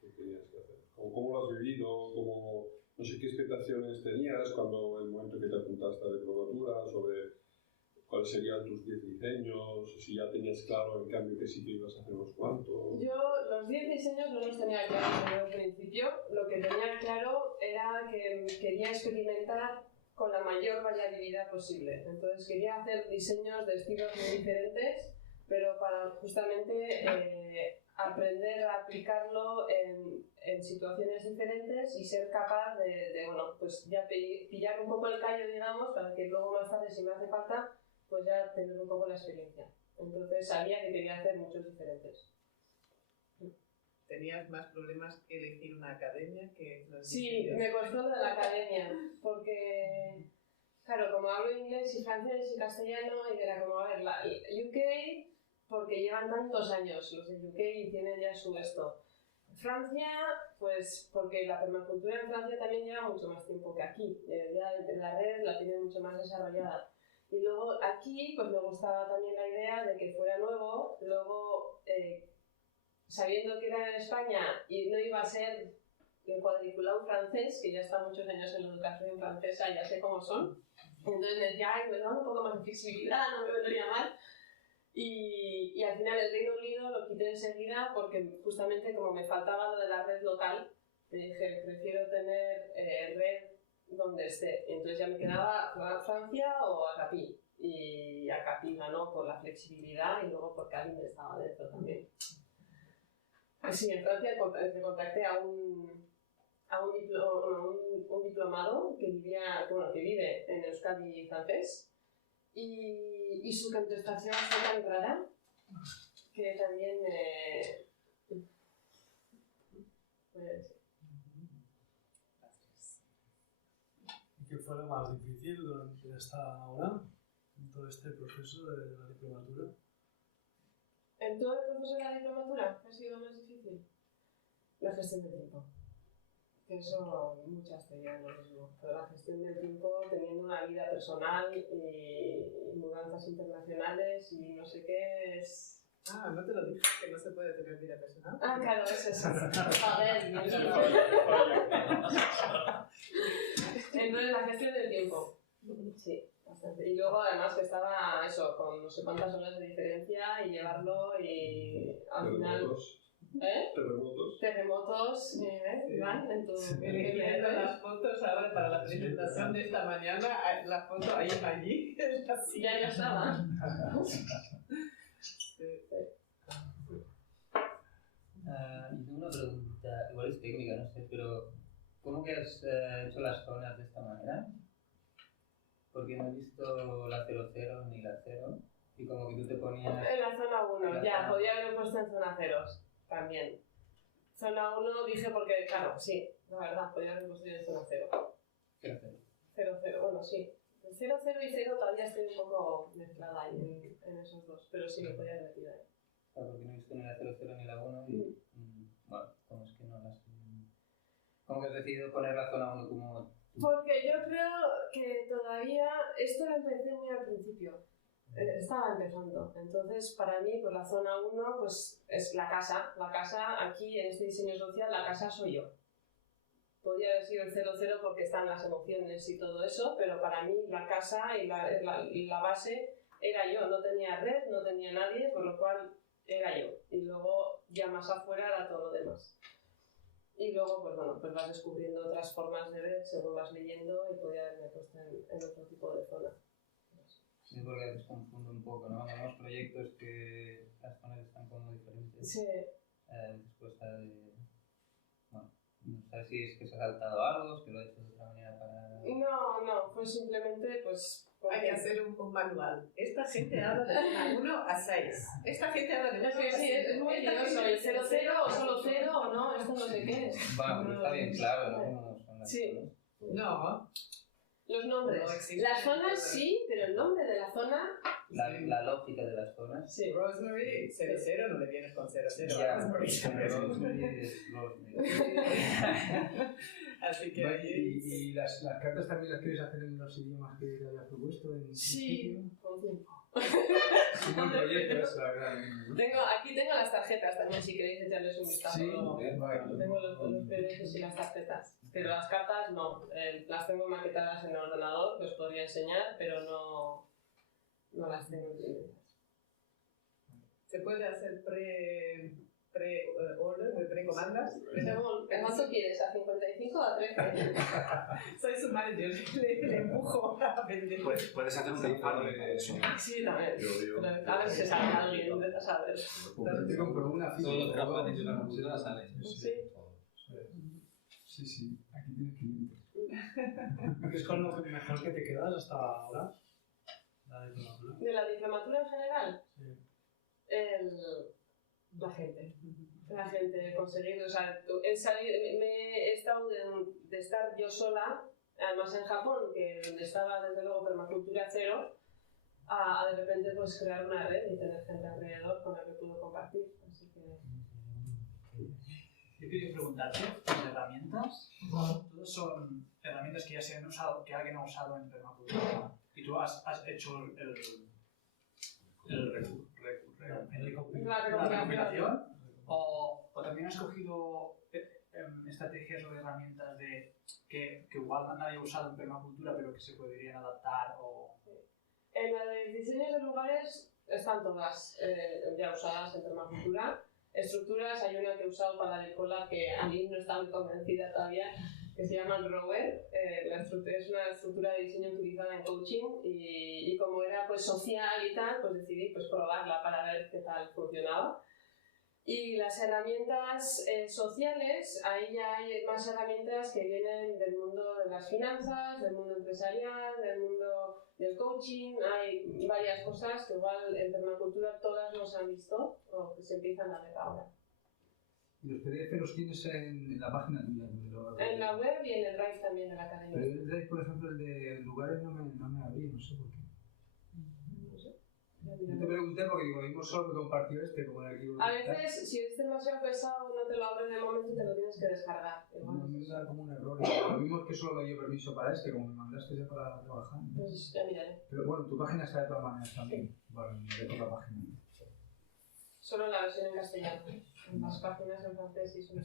que tenías que hacer? ¿Cómo lo has vivido? No sé qué expectaciones tenías cuando el momento que te apuntaste a la diplomatura, sobre cuáles serían tus 10 diseños, si ya tenías claro en cambio que sí que ibas a hacer unos cuantos. Yo los 10 diseños no los tenía claros desde el principio. Lo que tenía claro era que quería experimentar con la mayor variabilidad posible. Entonces quería hacer diseños de estilos muy diferentes, pero para justamente aprender a aplicarlo en situaciones diferentes y ser capaz de bueno, pues ya pillar un poco el callo, digamos, para que luego más tarde, si me hace falta, pues ya tener un poco la experiencia. Entonces sabía que quería hacer muchos diferentes. ¿Tenías más problemas que elegir una academia que los Sí, diseños? me costó lo de la academia, porque, claro, como hablo inglés y francés y castellano, y era como, a ver, la UK, porque llevan tantos años los de UK y tienen ya su esto. Francia, pues porque la permacultura en Francia también lleva mucho más tiempo que aquí, ya la red la tienen mucho más desarrollada. Y luego aquí, pues me gustaba también la idea de que fuera nuevo, luego sabiendo que era en España y no iba a ser el cuadriculado francés, que ya está muchos años en la educación francesa, ya sé cómo son. Entonces me decía, ay, me da un poco más de flexibilidad, no me vendría mal. Y al final el Reino Unido lo quité enseguida porque justamente como me faltaba lo de la red local, me dije, prefiero tener red donde esté. Entonces ya me quedaba a Francia o a Capí. Y a Capí ganó por la flexibilidad y luego porque alguien estaba dentro también. Sí, en Francia contacté a un diplomado que vive en Euskadi francés y su contestación fue tan clara que también ¿Y qué fue lo más difícil durante esta hora, en todo este proceso de la diplomatura? en todo el proceso de la diplomatura ha sido más difícil la gestión del tiempo. Que eso muchas tenían lo mismo, pero la gestión del tiempo teniendo una vida personal y mudanzas internacionales y no sé qué es... Ah, no te lo dije, que no se puede tener vida personal. Ah, claro, es eso. Joder, entonces la gestión del tiempo. Sí, bastante. Y luego además que estaba eso, con no sé cuántas horas de diferencia y llevarlo y al final... Terremotos, Iván, en tu... Eligiendo las fotos ahora para la presentación de esta mañana, la foto ahí allí. Ya estaba. Y tengo una pregunta, igual es técnica, no sé, pero ¿cómo que has hecho las zonas de esta manera? Porque no he visto la 00 ni la 0 y como que tú te ponías... En la zona 1, ya, podía haberlo puesto en zona 0 también. Zona 1 dije porque, claro, sí, la verdad, podía haberlo puesto en zona 0. 0, bueno, sí. 0, 0 y 0 todavía estoy un poco mezclada ahí en esos dos, pero sí, me podía haber metido ahí. Claro, porque no he visto ni la 00 ni la 1 y... bueno, ¿cómo es que no las... ¿Cómo que has decidido poner la zona 1 como...? Porque yo creo que todavía, esto lo empecé muy al principio, estaba empezando, entonces para mí pues la zona 1 pues es la casa aquí en este diseño social, la casa soy yo. Podría haber sido el 00 porque están las emociones y todo eso, pero para mí la casa y la base era yo, no tenía red, no tenía nadie, por lo cual era yo. Y luego ya más afuera era todo lo demás. Y luego, pues bueno, pues vas descubriendo otras formas de ver según vas leyendo y podía haberme puesto en otro tipo de zona. Sí, porque a veces confundo un poco, ¿no? En algunos proyectos que las zonas están como diferentes. Sí. Después está de... Bueno, no sé si es que se ha saltado algo, que lo he hecho de otra manera para... No, fue simplemente pues... Hay que hacer un manual. Esta gente habla de zona 1 a 6. Esta gente habla de 1 a 6. Sí, es muy lioso, el 0-0 o solo 0 o no, esto no sé qué es. Bueno, pero está bien claro, ¿no? Cómo son las Sí. zonas. No. Los nombres. No existe. Las zonas sí, pero el nombre de la zona... La lógica de las zonas. Sí. Rosemary, 0-0, no le vienes con 0-0. Ya, Rosemary. Rosemary es Rosemary. Así que Vale, ahí... ¿Y las cartas también las quieres hacer en los idiomas que te habías propuesto? Sí, con tiempo. Es un buen proyecto, es la verdad. Aquí tengo las tarjetas también, si queréis echarles un vistazo. Sí, luego. vale. Tengo los PDFs y las tarjetas. Pero las cartas no. Las tengo maquetadas en el ordenador, que os podría enseñar, pero no las tengo imprimidas. ¿Se puede hacer pre-order, pre-comandas? ¿Cuánto quieres? ¿A 55 o a 13? Soy su manager, le empujo a vender. Puedes hacer un crowdfunding para eso. Sí, también. Yo- Pero a ver si sale alguien, vete a saber. Te compro una fila. Todos los crowdfunding de la música salen. Sí. Sí, aquí tienes 500. ¿Es con lo mejor que te quedas hasta ahora? La diplomatura. ¿De la diplomatura en general? Sí. La gente. La gente, conseguir, o sea, he estado de estar yo sola, además en Japón, que donde estaba desde luego permacultura cero, a de repente pues crear una red y tener gente alrededor con la que puedo compartir. Así que... Yo quería preguntarte, las herramientas, todas son herramientas que ya se han usado, que alguien ha usado en permacultura y tú has hecho la recopilación o también has cogido estrategias o herramientas que igual nadie ha usado en permacultura pero que se podrían adaptar o... En los diseños de lugares están todas ya usadas en permacultura. Estructuras, hay una que he usado para la de cola que a mí no está muy convencida todavía, que se llama Grower. La estructura es una estructura de diseño utilizada en coaching y como era pues social y tal, pues decidí pues probarla para ver qué tal funcionaba. Y las herramientas sociales, ahí ya hay más herramientas que vienen del mundo de las finanzas, del mundo empresarial, del mundo del coaching. Hay varias cosas que igual en permacultura todas no se han visto o que se empiezan a ver ahora. ¿Y los PDF los tienes en la página tuya? En la web y en el Drive también de la Pero academia. el Drive, por ejemplo, el de lugares no me abrí, no sé por qué. Ya Yo te miraré. pregunté porque digo, lo mismo solo me compartió como el archivo. A veces, si es demasiado pesado, no te lo abre en el momento y te lo tienes que descargar. Igual. Me da como un error. Lo mismo es que solo me dio permiso para como me mandaste ya para trabajar. ¿no? Pues ya miraré. Pero bueno, tu página está de todas maneras también. Vale, miraré por la página. Solo la versión en castellano. En las páginas en francés y son...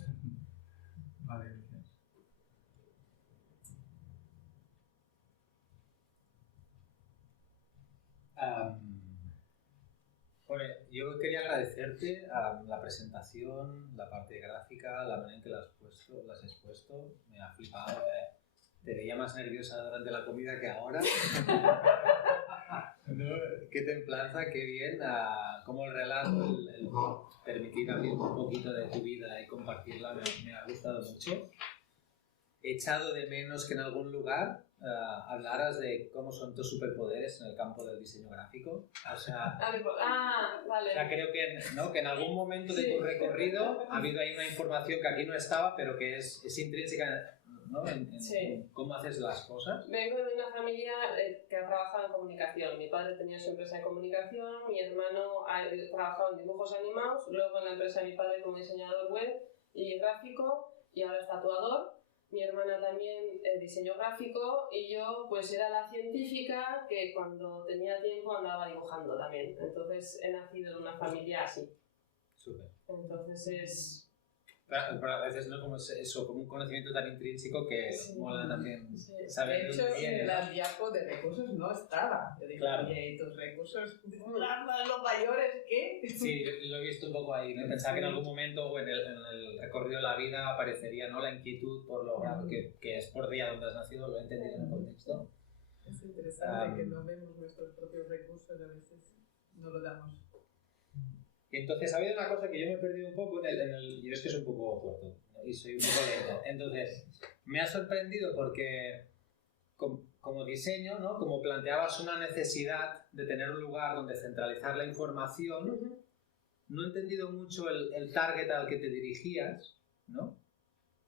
Vale, gracias. Bueno, yo quería agradecerte la presentación, la parte gráfica, la manera en que las has expuesto. Me ha flipado. Te veía más nerviosa durante la comida que ahora. ¿No? Qué templanza, qué bien. Como el relato, el permitir abrir un poquito de tu vida y compartirla me ha gustado mucho. He echado de menos que en algún lugar hablaras de cómo son tus superpoderes en el campo del diseño gráfico. O sea, vale. o sea, creo que, ¿no? Que en algún momento de tu recorrido ha habido ahí una información que aquí no estaba, pero que es intrínseca, ¿no? En cómo haces las cosas. Vengo de una familia que ha trabajado en comunicación. Mi padre tenía su empresa de comunicación, mi hermano ha trabajado en dibujos animados, luego en la empresa de mi padre como diseñador web y gráfico, y ahora es tatuador. Mi hermana también diseño gráfico y yo pues era la científica que cuando tenía tiempo andaba dibujando también. Entonces he nacido en una familia así. Súper. Entonces Pero a veces no como eso, como un conocimiento tan intrínseco que mola también saber De de hecho, dónde viene. en la diapo de recursos no estaba. Yo digo, Claro. oye, ¿y tus recursos los mayores qué? Sí, lo he visto un poco ahí. ¿No? Pensaba que en algún momento o en el recorrido de la vida aparecería, ¿no?, la inquietud por lo grave que es por día donde has nacido, lo he entendido en el contexto. Es interesante que no vemos nuestros propios recursos, a veces no lo damos. Y entonces ha habido una cosa que yo me he perdido un poco yo es que soy un poco corto y soy un poco lento. Entonces, me ha sorprendido porque como diseño, ¿no?, como planteabas una necesidad de tener un lugar donde centralizar la información, no he entendido mucho el target al que te dirigías, ¿no?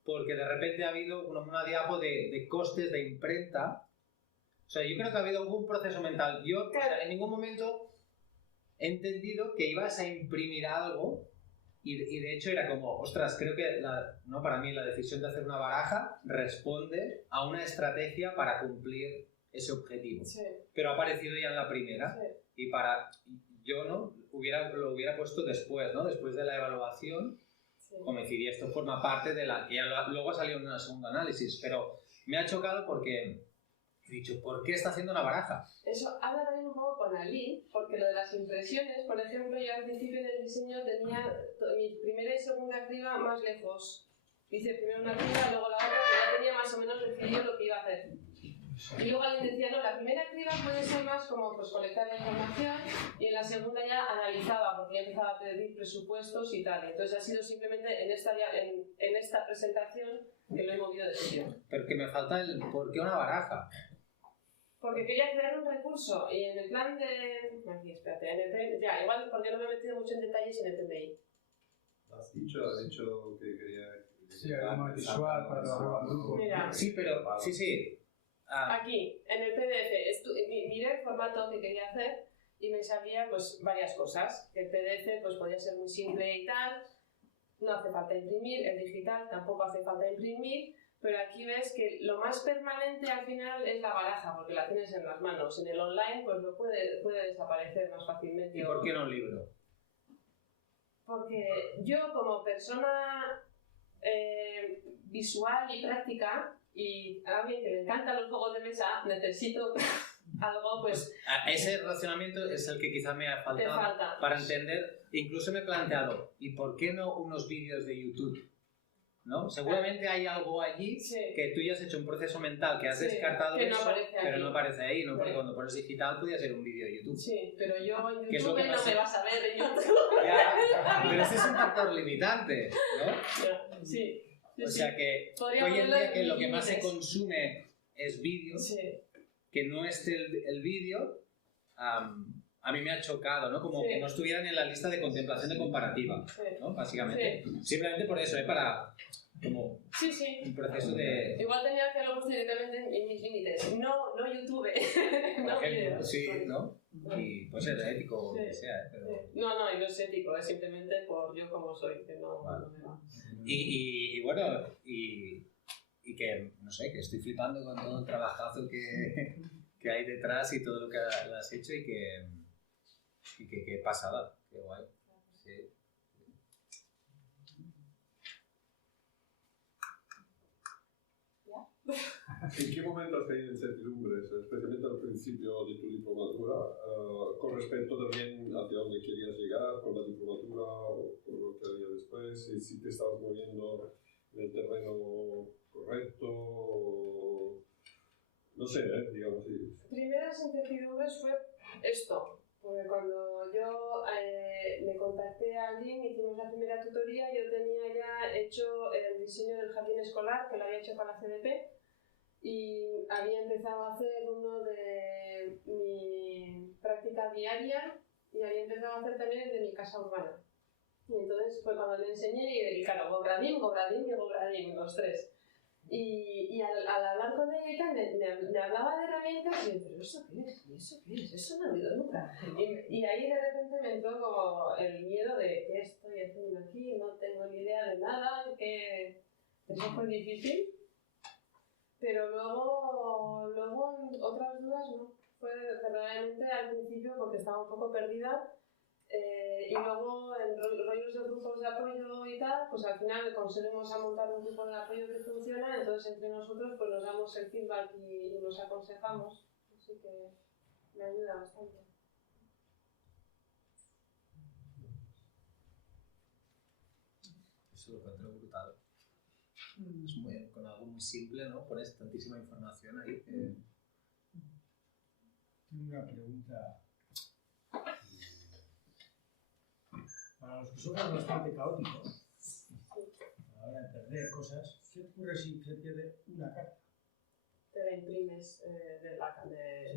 Porque de repente ha habido una diapo de costes de imprenta. O sea, yo creo que ha habido algún proceso mental. Yo, o sea, en ningún momento he entendido que ibas a imprimir algo y de hecho era como, ostras, creo que ¿no?, para mí la decisión de hacer una baraja responde a una estrategia para cumplir ese objetivo. Sí. Pero ha aparecido ya en la primera y yo, ¿no?, lo hubiera puesto después, ¿no?, después de la evaluación, como decir, esto forma parte de la que ya luego ha salido en un segundo análisis, pero me ha chocado porque he dicho, ¿por qué está haciendo una baraja? Eso habla también un poco con Ali, porque lo de las impresiones, por ejemplo, yo al principio del diseño tenía mi primera y segunda criba más lejos. Hice primero una criba, luego la otra, que ya tenía más o menos decidido lo que iba a hacer. Y luego alguien decía, no, la primera criba puede ser más como pues, colectar la información y en la segunda ya analizaba, porque ya empezaba a pedir presupuestos y tal. Entonces ha sido simplemente en esta presentación que lo he movido de sitio. Pero que me falta el ¿por qué una baraja? Porque quería crear un recurso y en el plan de... Aquí, espérate, en el plan... Ya, igual porque no me he metido mucho en detalles en el TPI. Has dicho que quería... Sí, algo visual para trabajar con grupo. Mira. Sí, pero... Sí. Aquí, en el PDF, miré el formato que quería hacer y me salía pues varias cosas. El PDF pues podía ser muy simple y tal, no hace falta imprimir, el digital tampoco hace falta imprimir, pero aquí ves que lo más permanente al final es la baraja, porque la tienes en las manos. En el online pues no puede desaparecer más fácilmente. ¿Y por qué no un libro? Porque yo como persona visual y práctica, y a alguien que le encantan los juegos de mesa, necesito algo, pues... Ese racionamiento es el que quizá me ha faltado te falta. Para entender. Incluso me he planteado, ¿y por qué no unos vídeos de YouTube? ¿No? Seguramente hay algo allí que tú ya has hecho un proceso mental que has descartado que no eso, aparece pero aquí. no aparece ahí, ¿no? Porque cuando pones digital podría ser un vídeo de YouTube. Sí, pero yo en ¿Qué es lo YouTube que no pasa? me vas a ver en YouTube. Ya, pero ese es un factor limitante, ¿no? Sí. O sea que Podría hoy en ponerlo día que en lo que más se límites. consume es vídeo, que no esté el vídeo, a mí me ha chocado, ¿no? Como que no estuvieran en la lista de contemplación de comparativa, ¿no? Básicamente. Simplemente por eso, para como un proceso de... Igual tenía que haberlo puesto directamente en mis límites. No YouTube. No video. Sí, ¿no? Y puede ser ético o lo que sea, pero... No, y no es ético, es simplemente por yo como soy, que no me va. Y bueno, y que, no sé, que estoy flipando con todo el trabajazo que hay detrás y todo lo que has hecho y que pasada, qué guay. Sí. ¿En qué momento has tenido incertidumbres, especialmente al principio de tu diplomatura, con respecto también hacia dónde querías llegar con la diplomatura o con lo que había después, y si te estabas moviendo en el terreno correcto o... No sé, digamos así. Primeras incertidumbres fue esto, porque cuando yo me contacté a alguien, hicimos la primera tutoría, yo tenía ya hecho el diseño del jardín escolar, que lo había hecho para la CDP, y había empezado a hacer uno de mi práctica diaria y había empezado a hacer también el de mi casa urbana. Y entonces fue cuando le enseñé y claro, Gobradín, los tres. Y al hablar con ella y tal, me hablaba de herramientas y yo, ¿pero eso qué es? ¿Y eso qué es? Eso no he oído nunca. Y ahí de repente me entró como el miedo de ¿qué estoy haciendo aquí? No tengo ni idea de nada, que eso fue difícil. Pero luego otras dudas no. Fue verdaderamente al principio porque estaba un poco perdida Y luego en rollos de grupos de apoyo y tal, pues al final conseguimos a montar un grupo de apoyo que funciona, entonces entre nosotros pues nos damos el feedback y nos aconsejamos, así que me ayuda bastante. Eso lo encuentro brutal. Es muy, con algo muy simple, ¿no? Pones tantísima información ahí. Tengo una pregunta. Para los que somos bastante caóticos, a la hora de perder cosas, ¿qué ocurre si se pierde una carta? Te la imprimes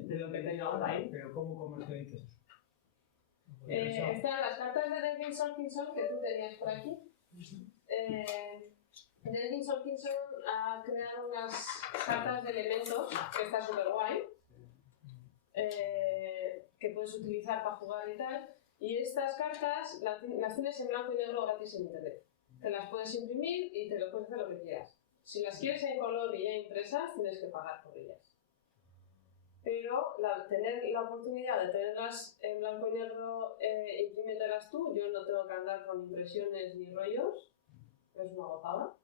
de lo que tenga online. Pero ¿cómo comercializas eso? Están las cartas de Delvin Solkinson que tú tenías por aquí. Delvin Solkinson ha creado unas cartas de elementos que está súper guay, que puedes utilizar para jugar y tal. Y estas cartas las tienes en blanco y negro gratis en internet. Te las puedes imprimir y te lo puedes hacer lo que quieras. Si las quieres en color y ya impresas, tienes que pagar por ellas. Pero tener la oportunidad de tenerlas en blanco y negro, imprímetelas tú. Yo no tengo que andar con impresiones ni rollos, es una gozada.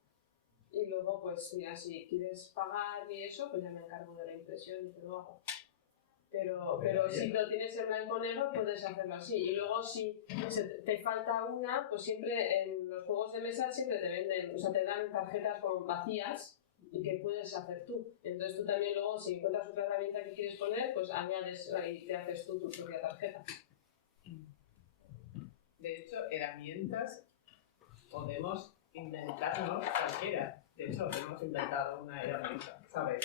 Y luego, pues mira, si quieres pagar y eso, pues ya me encargo de la impresión y te lo hago. Pero si lo tienes en blanco negro puedes hacerlo así. Y luego si te falta una, pues siempre en los juegos de mesa siempre te venden, o sea, te dan tarjetas como vacías y que puedes hacer tú. Entonces tú también luego, si encuentras otra herramienta que quieres poner, pues añades y te haces tú tu propia tarjeta. De hecho, herramientas podemos inventarnos cualquiera. De hecho, hemos inventado una herramienta, ¿sabes?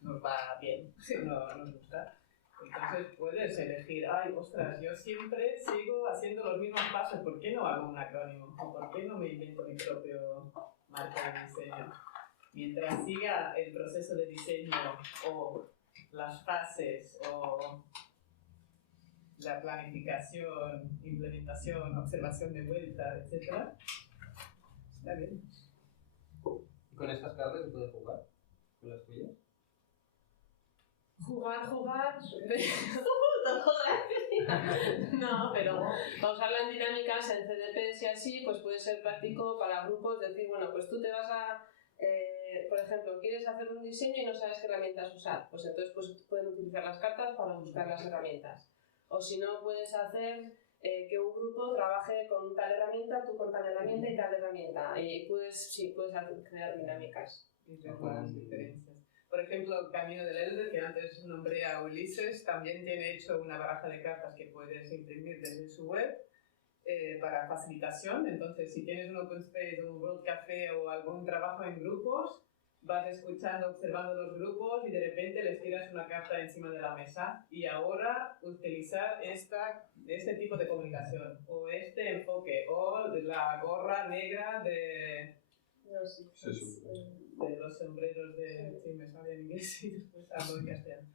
Nos va bien, no nos gusta. Entonces puedes elegir, ay, ostras, yo siempre sigo haciendo los mismos pasos, ¿por qué no hago un acrónimo? ¿O por qué no me invento mi propio marco de diseño? Mientras siga el proceso de diseño o las fases o la planificación, implementación, observación de vuelta, etc., está bien. ¿Y con estas cartas se puede jugar? ¿Con las tuyas? Jugar. No, pero para usarla en dinámicas, en CDPs y así, pues puede ser práctico para grupos. Decir, bueno, pues tú te vas a, por ejemplo, quieres hacer un diseño y no sabes qué herramientas usar, pues entonces pues, pueden utilizar las cartas para buscar las herramientas. O si no, puedes hacer que un grupo trabaje con tal herramienta, tú con tal herramienta y tal herramienta. Y puedes crear dinámicas. Y ver las diferencias. Por ejemplo, Camino del Elder, que antes nombré a Ulises, también tiene hecho una baraja de cartas que puedes imprimir desde su web para facilitación. Entonces, si tienes un Open Space, un World Café o algún trabajo en grupos, vas escuchando, observando los grupos y de repente les tiras una carta encima de la mesa. Y ahora utilizar este tipo de comunicación, o este enfoque, o la gorra negra de los sombreros de... Sí, me sale en inglés y después hablo en castellano.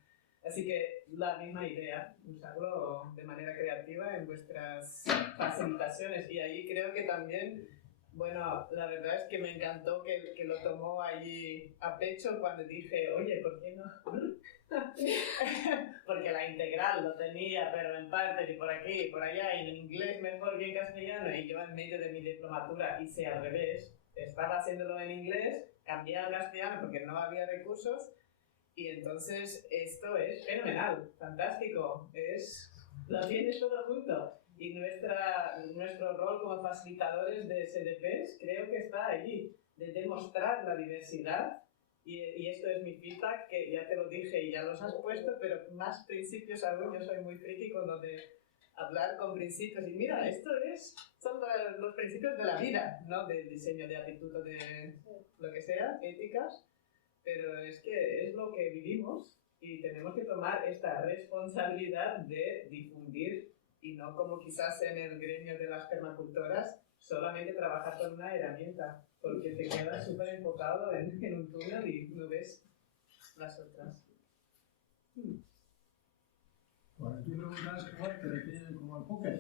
Así que la misma idea, usarlo de manera creativa en vuestras facilitaciones. Y ahí creo que también, bueno, la verdad es que me encantó que lo tomó allí a pecho cuando dije, oye, ¿por qué no? Porque la integral lo tenía, pero en partes y por aquí y por allá, y en inglés mejor que en castellano, y yo en medio de mi diplomatura hice al revés. Estaba haciéndolo en inglés, cambié al castellano porque no había recursos y entonces esto es fenomenal, fantástico, lo tienes todo junto y nuestro rol como facilitadores de SDPs creo que está allí, de demostrar la diversidad y esto es mi feedback que ya te lo dije y ya los has puesto, pero más principios aún, yo soy muy friki con lo de hablar con principios y mira, son los principios de la vida, no del diseño de actitud o de lo que sea, éticas, pero es que es lo que vivimos y tenemos que tomar esta responsabilidad de difundir y no como quizás en el gremio de las permacultoras solamente trabajar con una herramienta porque te quedas súper enfocado en un túnel y no ves las otras. Cuando tú preguntabas jugar, ¿te refieres como al póker?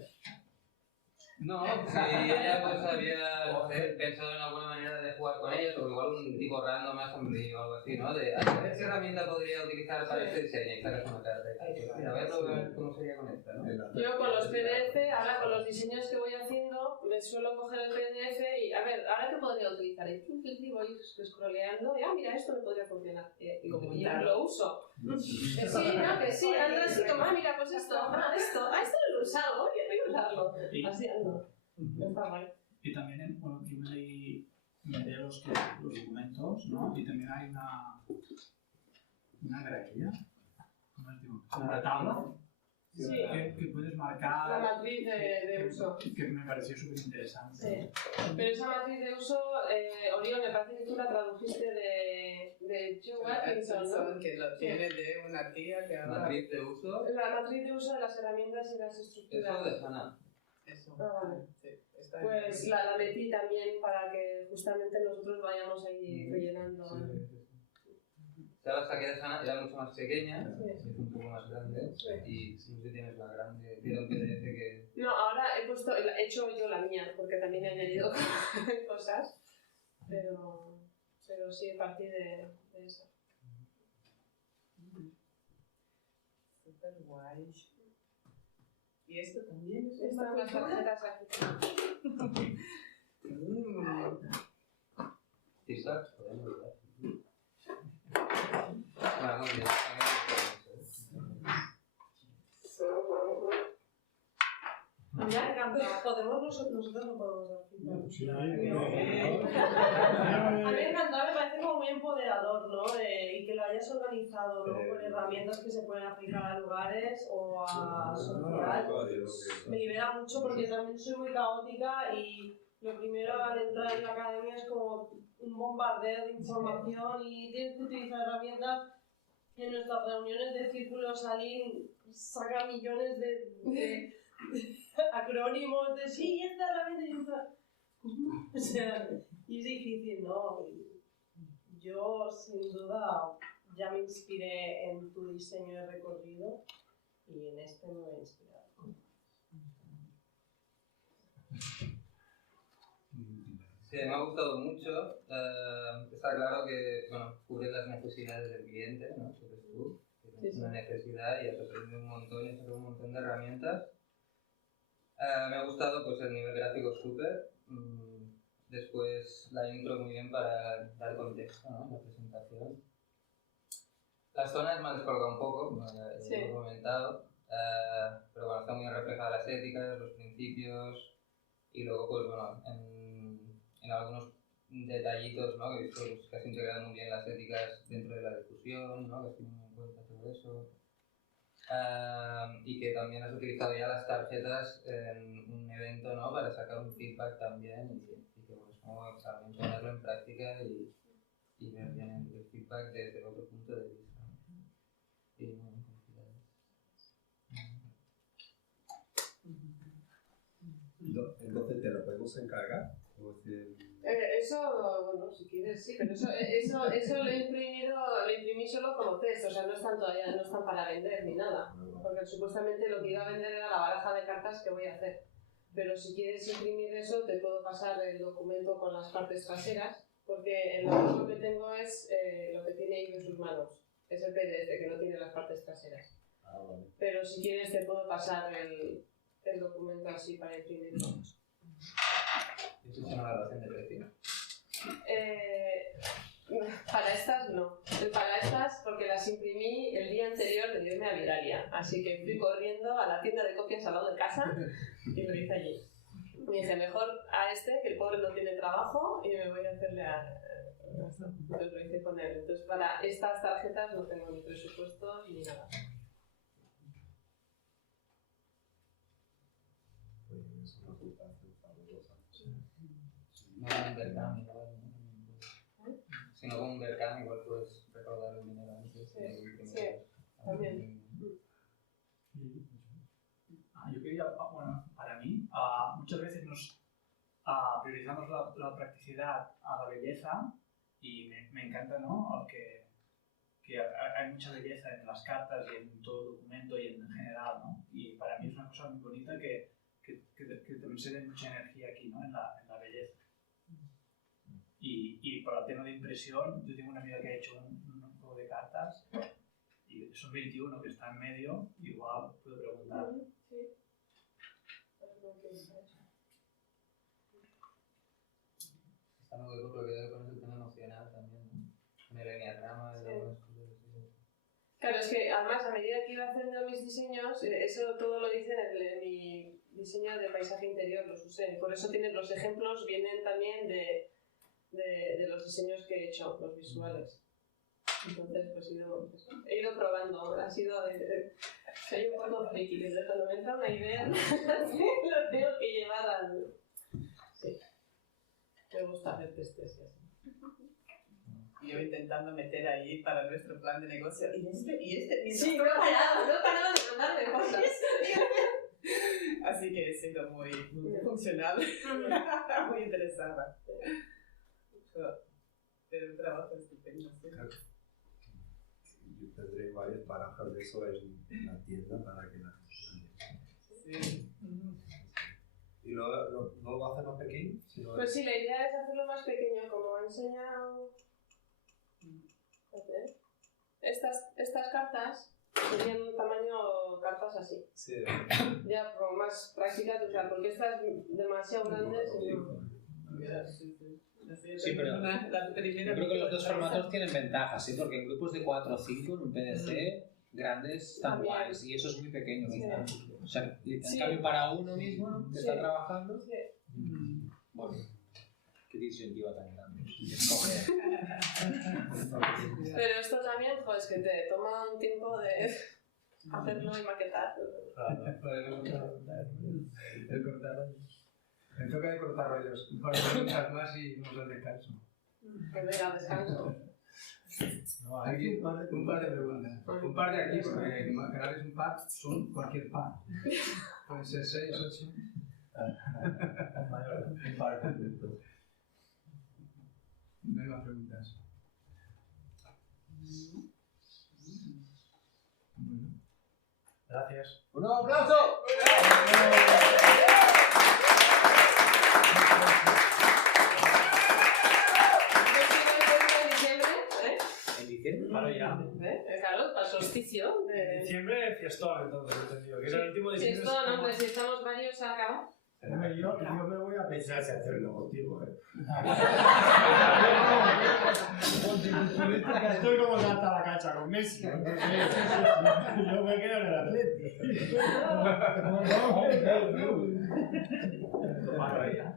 No, si ella pues había pensado en alguna manera de jugar con ellos, o igual un tipo random assembly o algo así, ¿no? De a ver qué herramienta podría utilizar para este diseño y sacas una carta. A ver cómo sería sería con esta, ¿no? Yo con los PDF, ahora con los diseños que voy haciendo, me suelo coger el PDF y, a ver, ¿ahora qué podría utilizar? Y voy scrolleando y, mira, esto me podría funcionar. Y como ya lo uso. Que sí, ando así como, mira, pues esto no lo he usado, voy a usarlo. Así ando. Está mal. Y también, bueno, yo me leí los documentos, ¿no? Y también hay una graella, ¿cómo es digo? Una tabla Sí. que puedes marcar. La matriz de uso. Que me pareció súper interesante. Sí. Pero esa matriz de uso, Oriol, me parece que tú la tradujiste de Joe Atkinson, ¿no? Que lo tiene de una tía que habla. Matriz de uso. La matriz de uso de las herramientas y las estructuras. Eso de Sana. Eso. Vale. Sí, está Pues la metí también para que justamente nosotros vayamos ahí rellenando. Ya la saqué de Sana, era mucho más pequeña, Sí. es un poco más grande, y siempre tienes la grande, tiene un PDF que... No, ahora he hecho yo la mía, porque también he añadido cosas, pero sí, a partir de eso. súper guay. ¿Y esto también es Están las tarjetas aquí. TikTok, podemos usar. Bueno, muy bien. Ya, podemos nosotros no podemos dar feedback. Sí, A mí me encantó, me parece como muy empoderador, ¿no? Y que lo hayas organizado, ¿no? Con herramientas que se pueden aplicar a lugares o a social. Me libera mucho porque también soy muy caótica y lo primero al entrar en la academia es como un bombardeo de información y tienes que utilizar herramientas. En nuestras reuniones de círculo Salín saca millones de acrónimos de sí, esta herramienta y esta. O sea, y es difícil, ¿no? Yo, sin duda, ya me inspiré en tu diseño de recorrido y en este me voy a inspirar. Sí, me ha gustado mucho. Está claro que, bueno, cubre las necesidades del cliente, ¿no? Que eres tú, que tienes una necesidad y has aprendido un montón y has usado un montón de herramientas. Me ha gustado pues el nivel gráfico súper. Después la intro muy bien para dar contexto, ¿no? La presentación. Las zonas me han descolgado un poco, como ya lo he comentado. Pero bueno, están muy reflejadas las éticas, los principios y luego pues bueno, en algunos detallitos, ¿no? Que he visto pues, que has integrado muy bien las éticas dentro de la discusión, ¿no? Que has tenido en cuenta todo eso. Y que también has utilizado ya las tarjetas en un evento, ¿no? Para sacar un feedback también y que bueno, es como también ponerlo en práctica y ver bien el feedback desde otro punto de vista. Y bueno, Entonces, ¿te lo podemos encargar? Eso, bueno, si quieres, sí, pero eso lo imprimí solo como test, o sea, no están todavía, no están para vender ni nada, porque supuestamente lo que iba a vender era la baraja de cartas que voy a hacer. Pero si quieres imprimir eso, te puedo pasar el documento con las partes traseras, porque el documento que tengo es lo que tiene ahí en sus manos, es el PDF, que no tiene las partes traseras. Vale. Pero si quieres, te puedo pasar el documento así para imprimirlo. ¿Es una valoración de precio? Para estas no. Para estas porque las imprimí el día anterior de irme a Viralia. Así que fui corriendo a la tienda de copias al lado de casa y lo hice allí. Me dije, mejor a este, que el pobre no tiene trabajo, y me voy a hacerle a... Entonces lo hice con él. Entonces para estas tarjetas no tengo ni presupuesto ni nada. Es una aplicación fabulosa. No como un Berkami igual, ¿no? Si no como un Berkami igual puedes recordar el dinero antes de imprimir. También. Yo quería, bueno, para mí, muchas veces nos priorizamos la practicidad a la belleza y me encanta, ¿no? Que hay mucha belleza en las cartas y en todo el documento y en general, ¿no? Y para mí es una cosa muy bonita que también se dé mucha energía aquí, ¿no? En la belleza. Y para el tema de impresión, yo tengo una amiga que ha hecho un juego de cartas y son 21 que está en medio, igual puedo preguntar web por lo que veo con el tema emocional también, ¿no? Con el enneagrama, de algunas cosas así. Claro, es que además a medida que iba haciendo mis diseños, eso todo lo hice en mi diseño de paisaje interior, los usé. Por eso tienen los ejemplos, vienen también de los diseños que he hecho, los visuales. Entonces, pues he ido probando, ha sido... soy un poco friki, desde cuando me entra una idea, lo tengo que llevar al... Sí, me gusta hacer testes y así. Y yo intentando meter ahí para nuestro plan de negocio. Y este. Sí, no he parado de mandarme cosas. Así que he sido muy funcional, muy interesada. Pero un trabajo estupendo. ¿Sí? Claro. Yo tendré varias barajas de eso en la tienda para que la Sí. ¿Y no lo hacen más pequeño? Sino Pues sí, la idea es hacerlo más pequeño, como he enseñado. Estas cartas tenían un tamaño cartas así. Sí. Ya como más prácticas de usar, porque estas demasiado grandes y no. Sí, pero yo creo que los dos formatos tienen ventajas, ¿sí? Porque en grupos de 4 o 5 en un PDC grandes están También. guays y eso es muy pequeño. Sí. O sea, en Sí. cambio para uno mismo, ¿no? Que está Sí. trabajando, Sí. bueno, qué disyuntiva tan grande. Pero esto también, pues que te toma un tiempo de hacerlo y maquetar. El cortar rollos. Me toca de cortar rollos. Un par de preguntas más y vamos al descanso. Que venga, descanso. No, hay un par de preguntas. Un par de aquí, porque en canales un par son cualquier par. Pueden ser 6, 8. Un par. No hay más preguntas. Bueno. Gracias. ¡Un aplauso! ¿En diciembre? Claro, ya. Claro, para el solsticio. En diciembre, fiestón, entonces, entendido. Que es el último diciembre. Fiestón, hombre, si estamos varios acá. Yo me voy a pensar si hacerlo contigo, Estoy como salta la cancha con Messi. Yo me quedo en el Atleti. Maravilla.